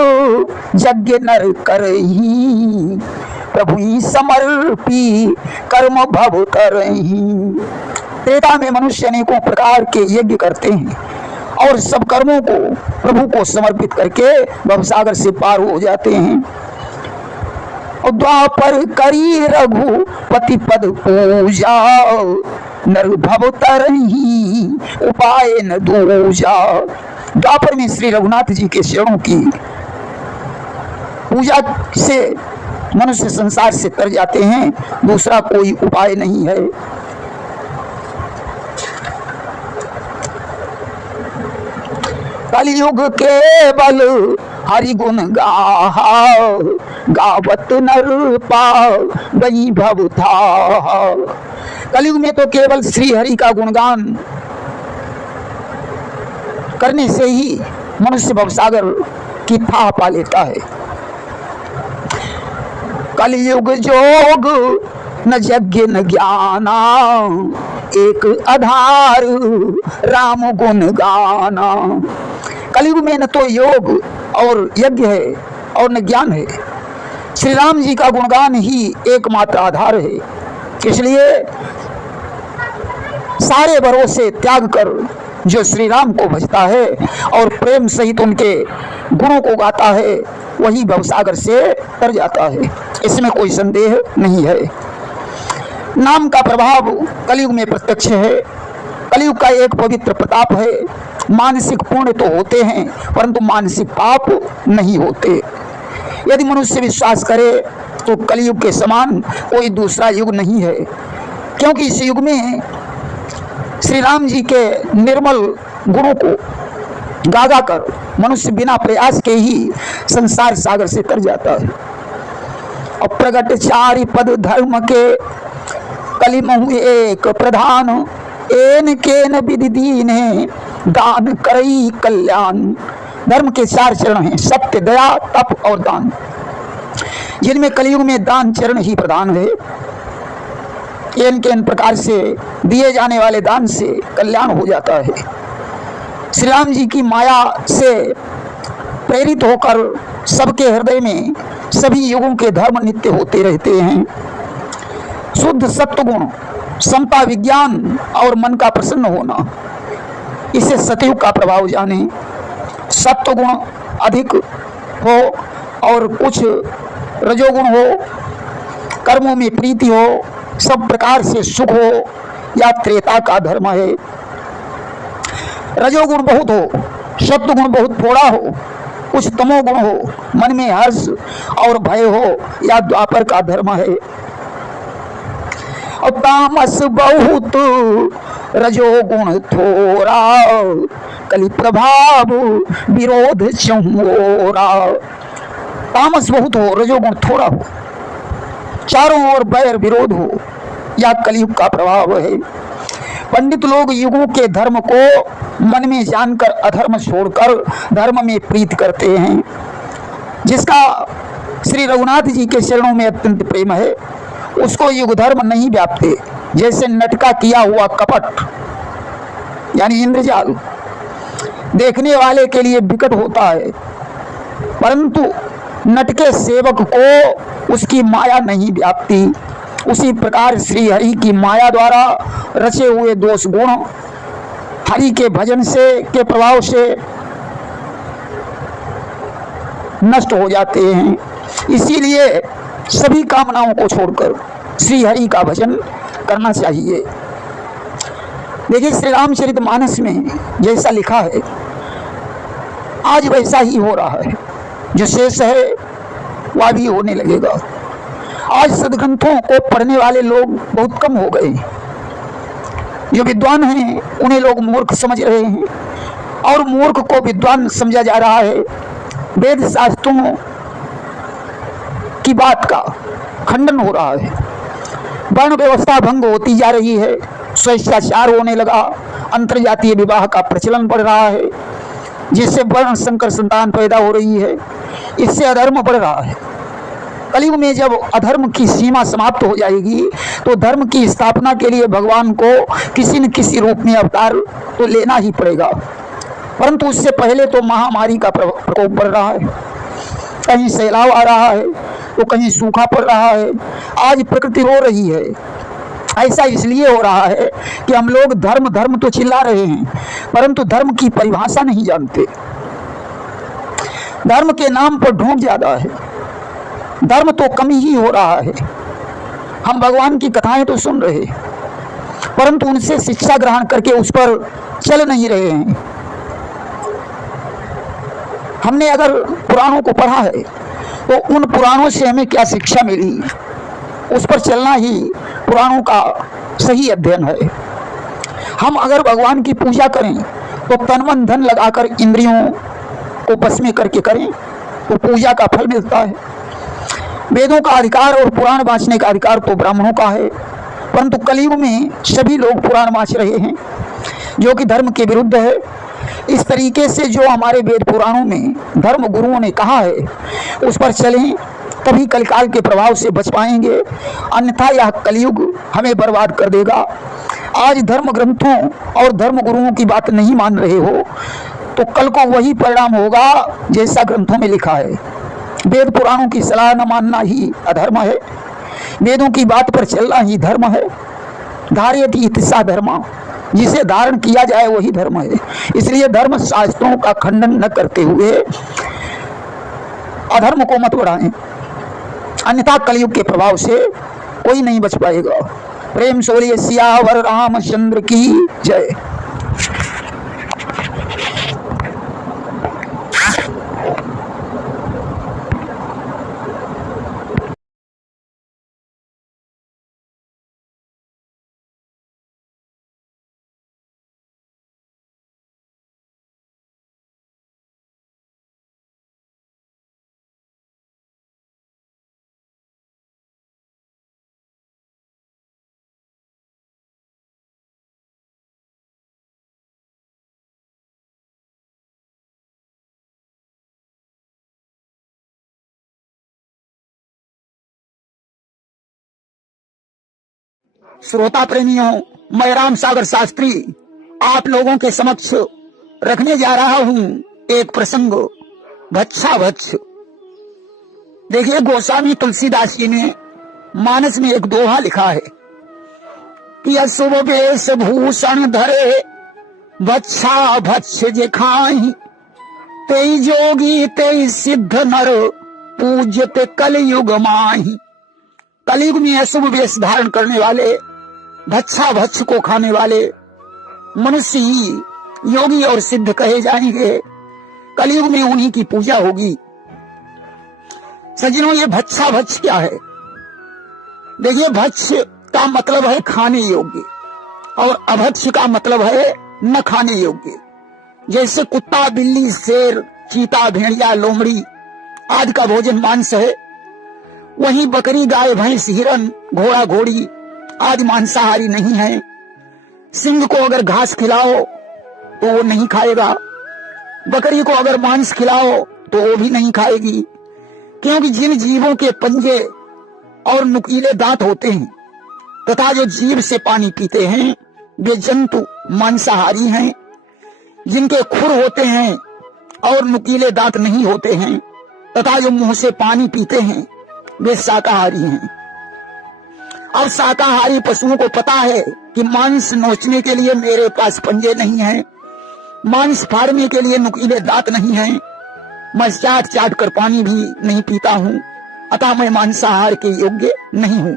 यज्ञ नर करही, प्रभु समर्पी कर्म भव तरही। त्रेता में मनुष्य अनेकों प्रकार के यज्ञ करते हैं और सब कर्मों को प्रभु को समर्पित करके भवसागर से पार हो जाते हैं। और द्वापर करी रघुपति पद पूजा, नर भव तरही उपाय न दूजा। द्वापर में श्री रघुनाथ जी के चरणों की पूजा से मनुष्य संसार से तर जाते हैं, दूसरा कोई उपाय नहीं है। कलयुग केवल हरि गुण गावत नर पावई भव था। कलयुग में तो केवल श्री हरि का गुणगान करने से ही मनुष्य भवसागर की थाह पा लेता है। कलयुग जोग न यज्ञ न ज्ञाना, एक आधार राम गुण गाना। कलयुग में न तो योग और यज्ञ है और न ज्ञान है। श्री राम जी का गुणगान ही एकमात्र आधार है। इसलिए सारे भरोसे त्याग कर जो श्री राम को भजता है और प्रेम सहित उनके गुणों को गाता है, वही भवसागर से तर जाता है। इसमें कोई संदेह नहीं है। नाम का प्रभाव कलयुग में प्रत्यक्ष है। कलयुग का एक पवित्र प्रताप है। मानसिक पुण्य तो होते हैं परंतु मानसिक पाप नहीं होते। यदि मनुष्य विश्वास करे तो कलयुग के समान कोई दूसरा युग नहीं है, क्योंकि इस युग में श्री राम जी के निर्मल गुणों को गागा कर मनुष्य बिना प्रयास के ही संसार सागर से तर जाता है। और प्रगट चारि पद धर्म के कलिमहु एक प्रधान, एन केन विधि दीने दान करई कल्याण। धर्म के 4 चरण हैं, सत्य, दया, तप और दान, जिनमें कलयुग में दान चरण ही प्रधान है। एन के इन प्रकार से दिए जाने वाले दान से कल्याण हो जाता है। श्री राम जी की माया से प्रेरित होकर सबके हृदय में सभी युगों के धर्म नित्य होते रहते हैं। शुद्ध सत्वगुण, समता, विज्ञान और मन का प्रसन्न होना, इसे सतयुग का प्रभाव जाने। सत्वगुण अधिक हो और कुछ रजोगुण हो, कर्मों में प्रीति हो, सब प्रकार से सुख हो, या त्रेता का धर्म है। रजोगुण बहुत हो, सत्वगुण बहुत थोड़ा हो, कुछ तमोगुण हो, मन में हर्ष और भय हो, या द्वापर का धर्म है। और तामस बहुत रजोगुण थोड़ा, कलि प्रभाव विरोध चहुरा। तामस बहुत हो, रजोगुण थोड़ा हो, चारों ओर बैर विरोध हो, या कलयुग का प्रभाव है। पंडित लोग युगों के धर्म को मन में जानकर अधर्म छोड़कर धर्म में प्रीत करते हैं। जिसका श्री रघुनाथ जी के चरणों में अत्यंत प्रेम है, उसको युग धर्म नहीं व्यापते। जैसे नटका किया हुआ कपट यानी इंद्रजाल देखने वाले के लिए विकट होता है, परंतु नटके सेवक को उसकी माया नहीं व्यापती। उसी प्रकार श्री हरि की माया द्वारा रचे हुए दोष गुण हरि के भजन से के प्रभाव से नष्ट हो जाते हैं। इसीलिए सभी कामनाओं को छोड़कर श्री हरि का भजन करना चाहिए। देखिए, श्री रामचरितमानस में जैसा लिखा है आज वैसा ही हो रहा है। जो शेष है वह भी होने लगेगा। आज सदग्रंथों को पढ़ने वाले लोग बहुत कम हो गए। जो विद्वान हैं उन्हें लोग मूर्ख समझ रहे हैं और मूर्ख को विद्वान समझा जा रहा है। वेद शास्त्रों की बात का खंडन हो रहा है। वर्ण व्यवस्था भंग होती जा रही है, स्वेच्छाचार होने लगा, अंतर्जातीय विवाह का प्रचलन बढ़ रहा है, जिससे वर्ण संकर संतान पैदा हो रही है। इससे अधर्म बढ़ रहा है। कलयुग में जब अधर्म की सीमा समाप्त हो जाएगी तो धर्म की स्थापना के लिए भगवान को किसी न किसी रूप में अवतार तो लेना ही पड़ेगा। परंतु उससे पहले तो महामारी का प्रकोप बढ़ रहा है। कहीं सैलाब आ रहा है तो कहीं सूखा पड़ रहा है। आज प्रकृति रो रही है। ऐसा इसलिए हो रहा है कि हम लोग धर्म धर्म तो चिल्ला रहे हैं, परंतु धर्म की परिभाषा नहीं जानते। धर्म के नाम पर ढोंग ज्यादा है। धर्म तो कम ही हो रहा है। हम भगवान की कथाएं तो सुन रहे, परंतु उनसे शिक्षा ग्रहण करके उस पर चल नहीं रहे हैं। हमने अगर पुराणों को पढ़ा है तो उन पुराणों से हमें क्या शिक्षा मिली, उस पर चलना ही पुराणों का सही अध्ययन है। हम अगर भगवान की पूजा करें तो तन मन धन लगाकर इंद्रियों को बस में करके करें तो पूजा का फल मिलता है। वेदों का अधिकार और पुराण वाचने का अधिकार तो ब्राह्मणों का है, परंतु कलयुग में सभी लोग पुराण वाच रहे हैं, जो कि धर्म के विरुद्ध है। इस तरीके से जो हमारे वेद पुराणों में धर्म गुरुओं ने कहा है उस पर चलें, तभी कलिकाल के प्रभाव से बच पाएंगे, अन्यथा यह कलयुग हमें बर्बाद कर देगा। आज धर्म ग्रंथों और धर्म गुरुओं की बात नहीं मान रहे हो तो कल को वही परिणाम होगा जैसा ग्रंथों में लिखा है। वेद पुराणों की सलाह न मानना ही अधर्म है। वेदों की बात पर चलना ही धर्म है। धार्यति इति सा धर्म, जिसे धारण किया जाए वही धर्म है। इसलिए धर्म शास्त्रों का खंडन न करते हुए अधर्म को मत बढ़ाएं, अन्यथा कलयुग के प्रभाव से कोई नहीं बच पाएगा। प्रेम से बोलिए सियावर रामचंद्र की जय। श्रोता प्रेमियों, मैं राम सागर शास्त्री आप लोगों के समक्ष रखने जा रहा हूं एक प्रसंग, भच्छा भच्छ। देखिए, गोस्वामी तुलसीदास जी ने मानस में एक दोहा लिखा है कि अशुभ वेश भूषण धरे भच्छा भच्छ जे खाहि, तेई जोगी तेई सिद्ध नर पूज्यते कलयुग माहि। कलयुग में अशुभ वेश धारण करने वाले, भच्छा भच्छ को खाने वाले मनुष्य ही योगी और सिद्ध कहे जाएंगे। कलयुग में उन्हीं की पूजा होगी। सज्जनों, ये भच्छा भच्छ क्या है? देखिए, भच्छ का मतलब है खाने योग्य और अभच्छ का मतलब है न खाने योग्य। जैसे कुत्ता, बिल्ली, शेर, चीता, भेड़िया, लोमड़ी आदि का भोजन मांस है, वहीं बकरी, गाय, भैंस, हिरन, घोड़ा, घोड़ी आदि मांसाहारी नहीं है। सिंह को अगर घास खिलाओ तो वो नहीं खाएगा, बकरी को अगर मांस खिलाओ तो वो भी नहीं खाएगी, क्योंकि जिन जीवों के पंजे और नुकीले दांत होते हैं तथा जो जीभ से पानी पीते हैं वे जंतु मांसाहारी हैं। जिनके खुर होते हैं और नुकीले दांत नहीं होते हैं तथा जो मुंह से पानी पीते हैं वे शाकाहारी हैं। अब शाकाहारी पशुओं को पता है कि मांस नोचने के लिए मेरे पास पंजे नहीं हैं, मांस फाड़ने के लिए नुकीले दांत नहीं हैं, मैं चाट चाट कर पानी भी नहीं पीता हूं, अतः मैं मांसाहार के योग्य नहीं हूं।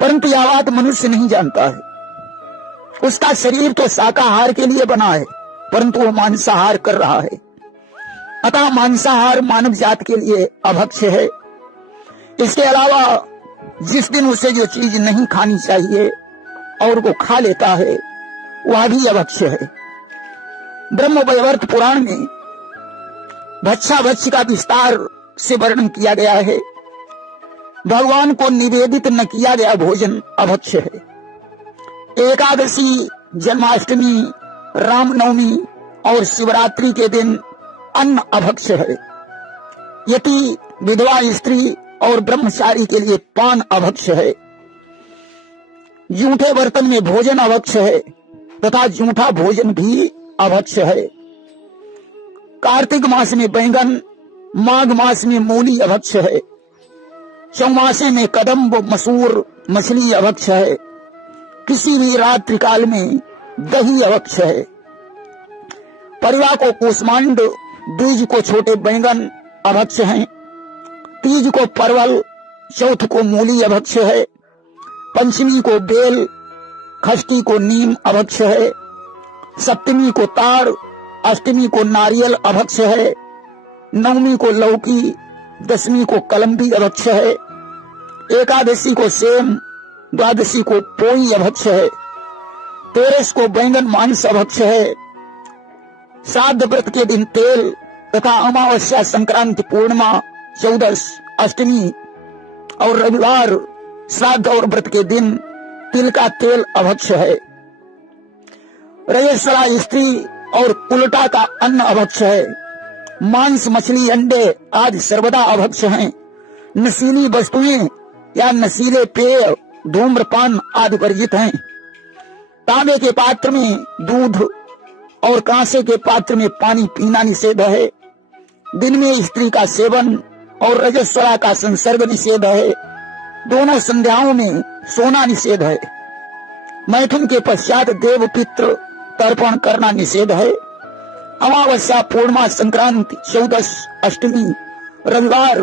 परंतु यह बात मनुष्य नहीं जानता है। उसका शरीर तो शाकाहार के लिए बना है, परंतु वो मांसाहार कर रहा है। अतः मांसाहार मानव जात के लिए अभक्ष्य है। इसके अलावा जिस दिन उसे जो चीज नहीं खानी चाहिए और वो खा लेता है वह भी अभक्ष्य है। ब्रह्म वैवर्त पुराण में भच्छा भच्छ का विस्तार से वर्णन किया गया है। भगवान को निवेदित न किया गया भोजन अभक्ष्य है। एकादशी, जन्माष्टमी, रामनवमी और शिवरात्रि के दिन अन्न अभक्ष्य है। यति, विधवा स्त्री और ब्रह्मचारी के लिए पान अभक्ष्य है। जूठे बर्तन में भोजन अभक्ष्य है तथा जूठा भोजन भी अभक्ष्य है। कार्तिक मास में बैंगन, माघ मास में मूली अभक्ष्य है। चौमासे में कदम्ब, मसूर, मछली अभक्ष्य है। किसी भी रात्रि काल में दही अभक्ष्य है। परिवा को कूष्मांड, द्विज को छोटे बैंगन अभक्ष्य हैं। तीज को परवल, चौथ को मूली अभक्ष्य है। पंचमी को बेल, षष्ठी को नीम अभक्ष्य है। सप्तमी को ताड़, अष्टमी को नारियल अभक्ष्य है। नवमी को लौकी, दसवीं को कलम्बी अभक्ष्य है। एकादशी को सेम, द्वादशी को पोई अभक्ष्य है। 13 को बैंगन मांस अभक्ष्य है। श्राद्ध व्रत के दिन तेल तथा अमावस्या, संक्रांति, पूर्णिमा, 14, अष्टमी और रविवार श्राद्ध और व्रत के दिन तिल का तेल अभक्ष्य है। रजस्वला स्त्री और उल्टा का अन्न अभक्ष्य है। मांस, मछली, अंडे आदि सर्वदा अभक्ष्य हैं। नशीली वस्तुएं या नशीले पेय, धूम्रपान आदि वर्जित हैं। तांबे के पात्र में दूध और कांसे के पात्र में पानी पीना निषेध है। दिन में स्त्री का सेवन और रजस्वला का संसर्ग निषेध है। दोनों संध्याओं में सोना निषेध है। मैथुन के पश्चात देव पितृ तर्पण करना निषेध है। अमावस्या, पूर्णिमा, संक्रांति, 14, अष्टमी, रविवार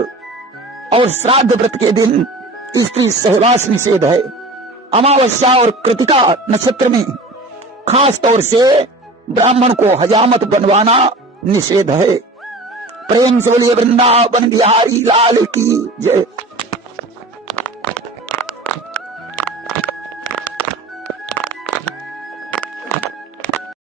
और श्राद्ध व्रत के दिन स्त्री सहवास निषेध है। अमावस्या और कृतिका नक्षत्र में खास तौर से ब्राह्मण को हजामत बनवाना निषेध है। प्रेम से बोलिए वृंदावन बिहारी लाल की जय।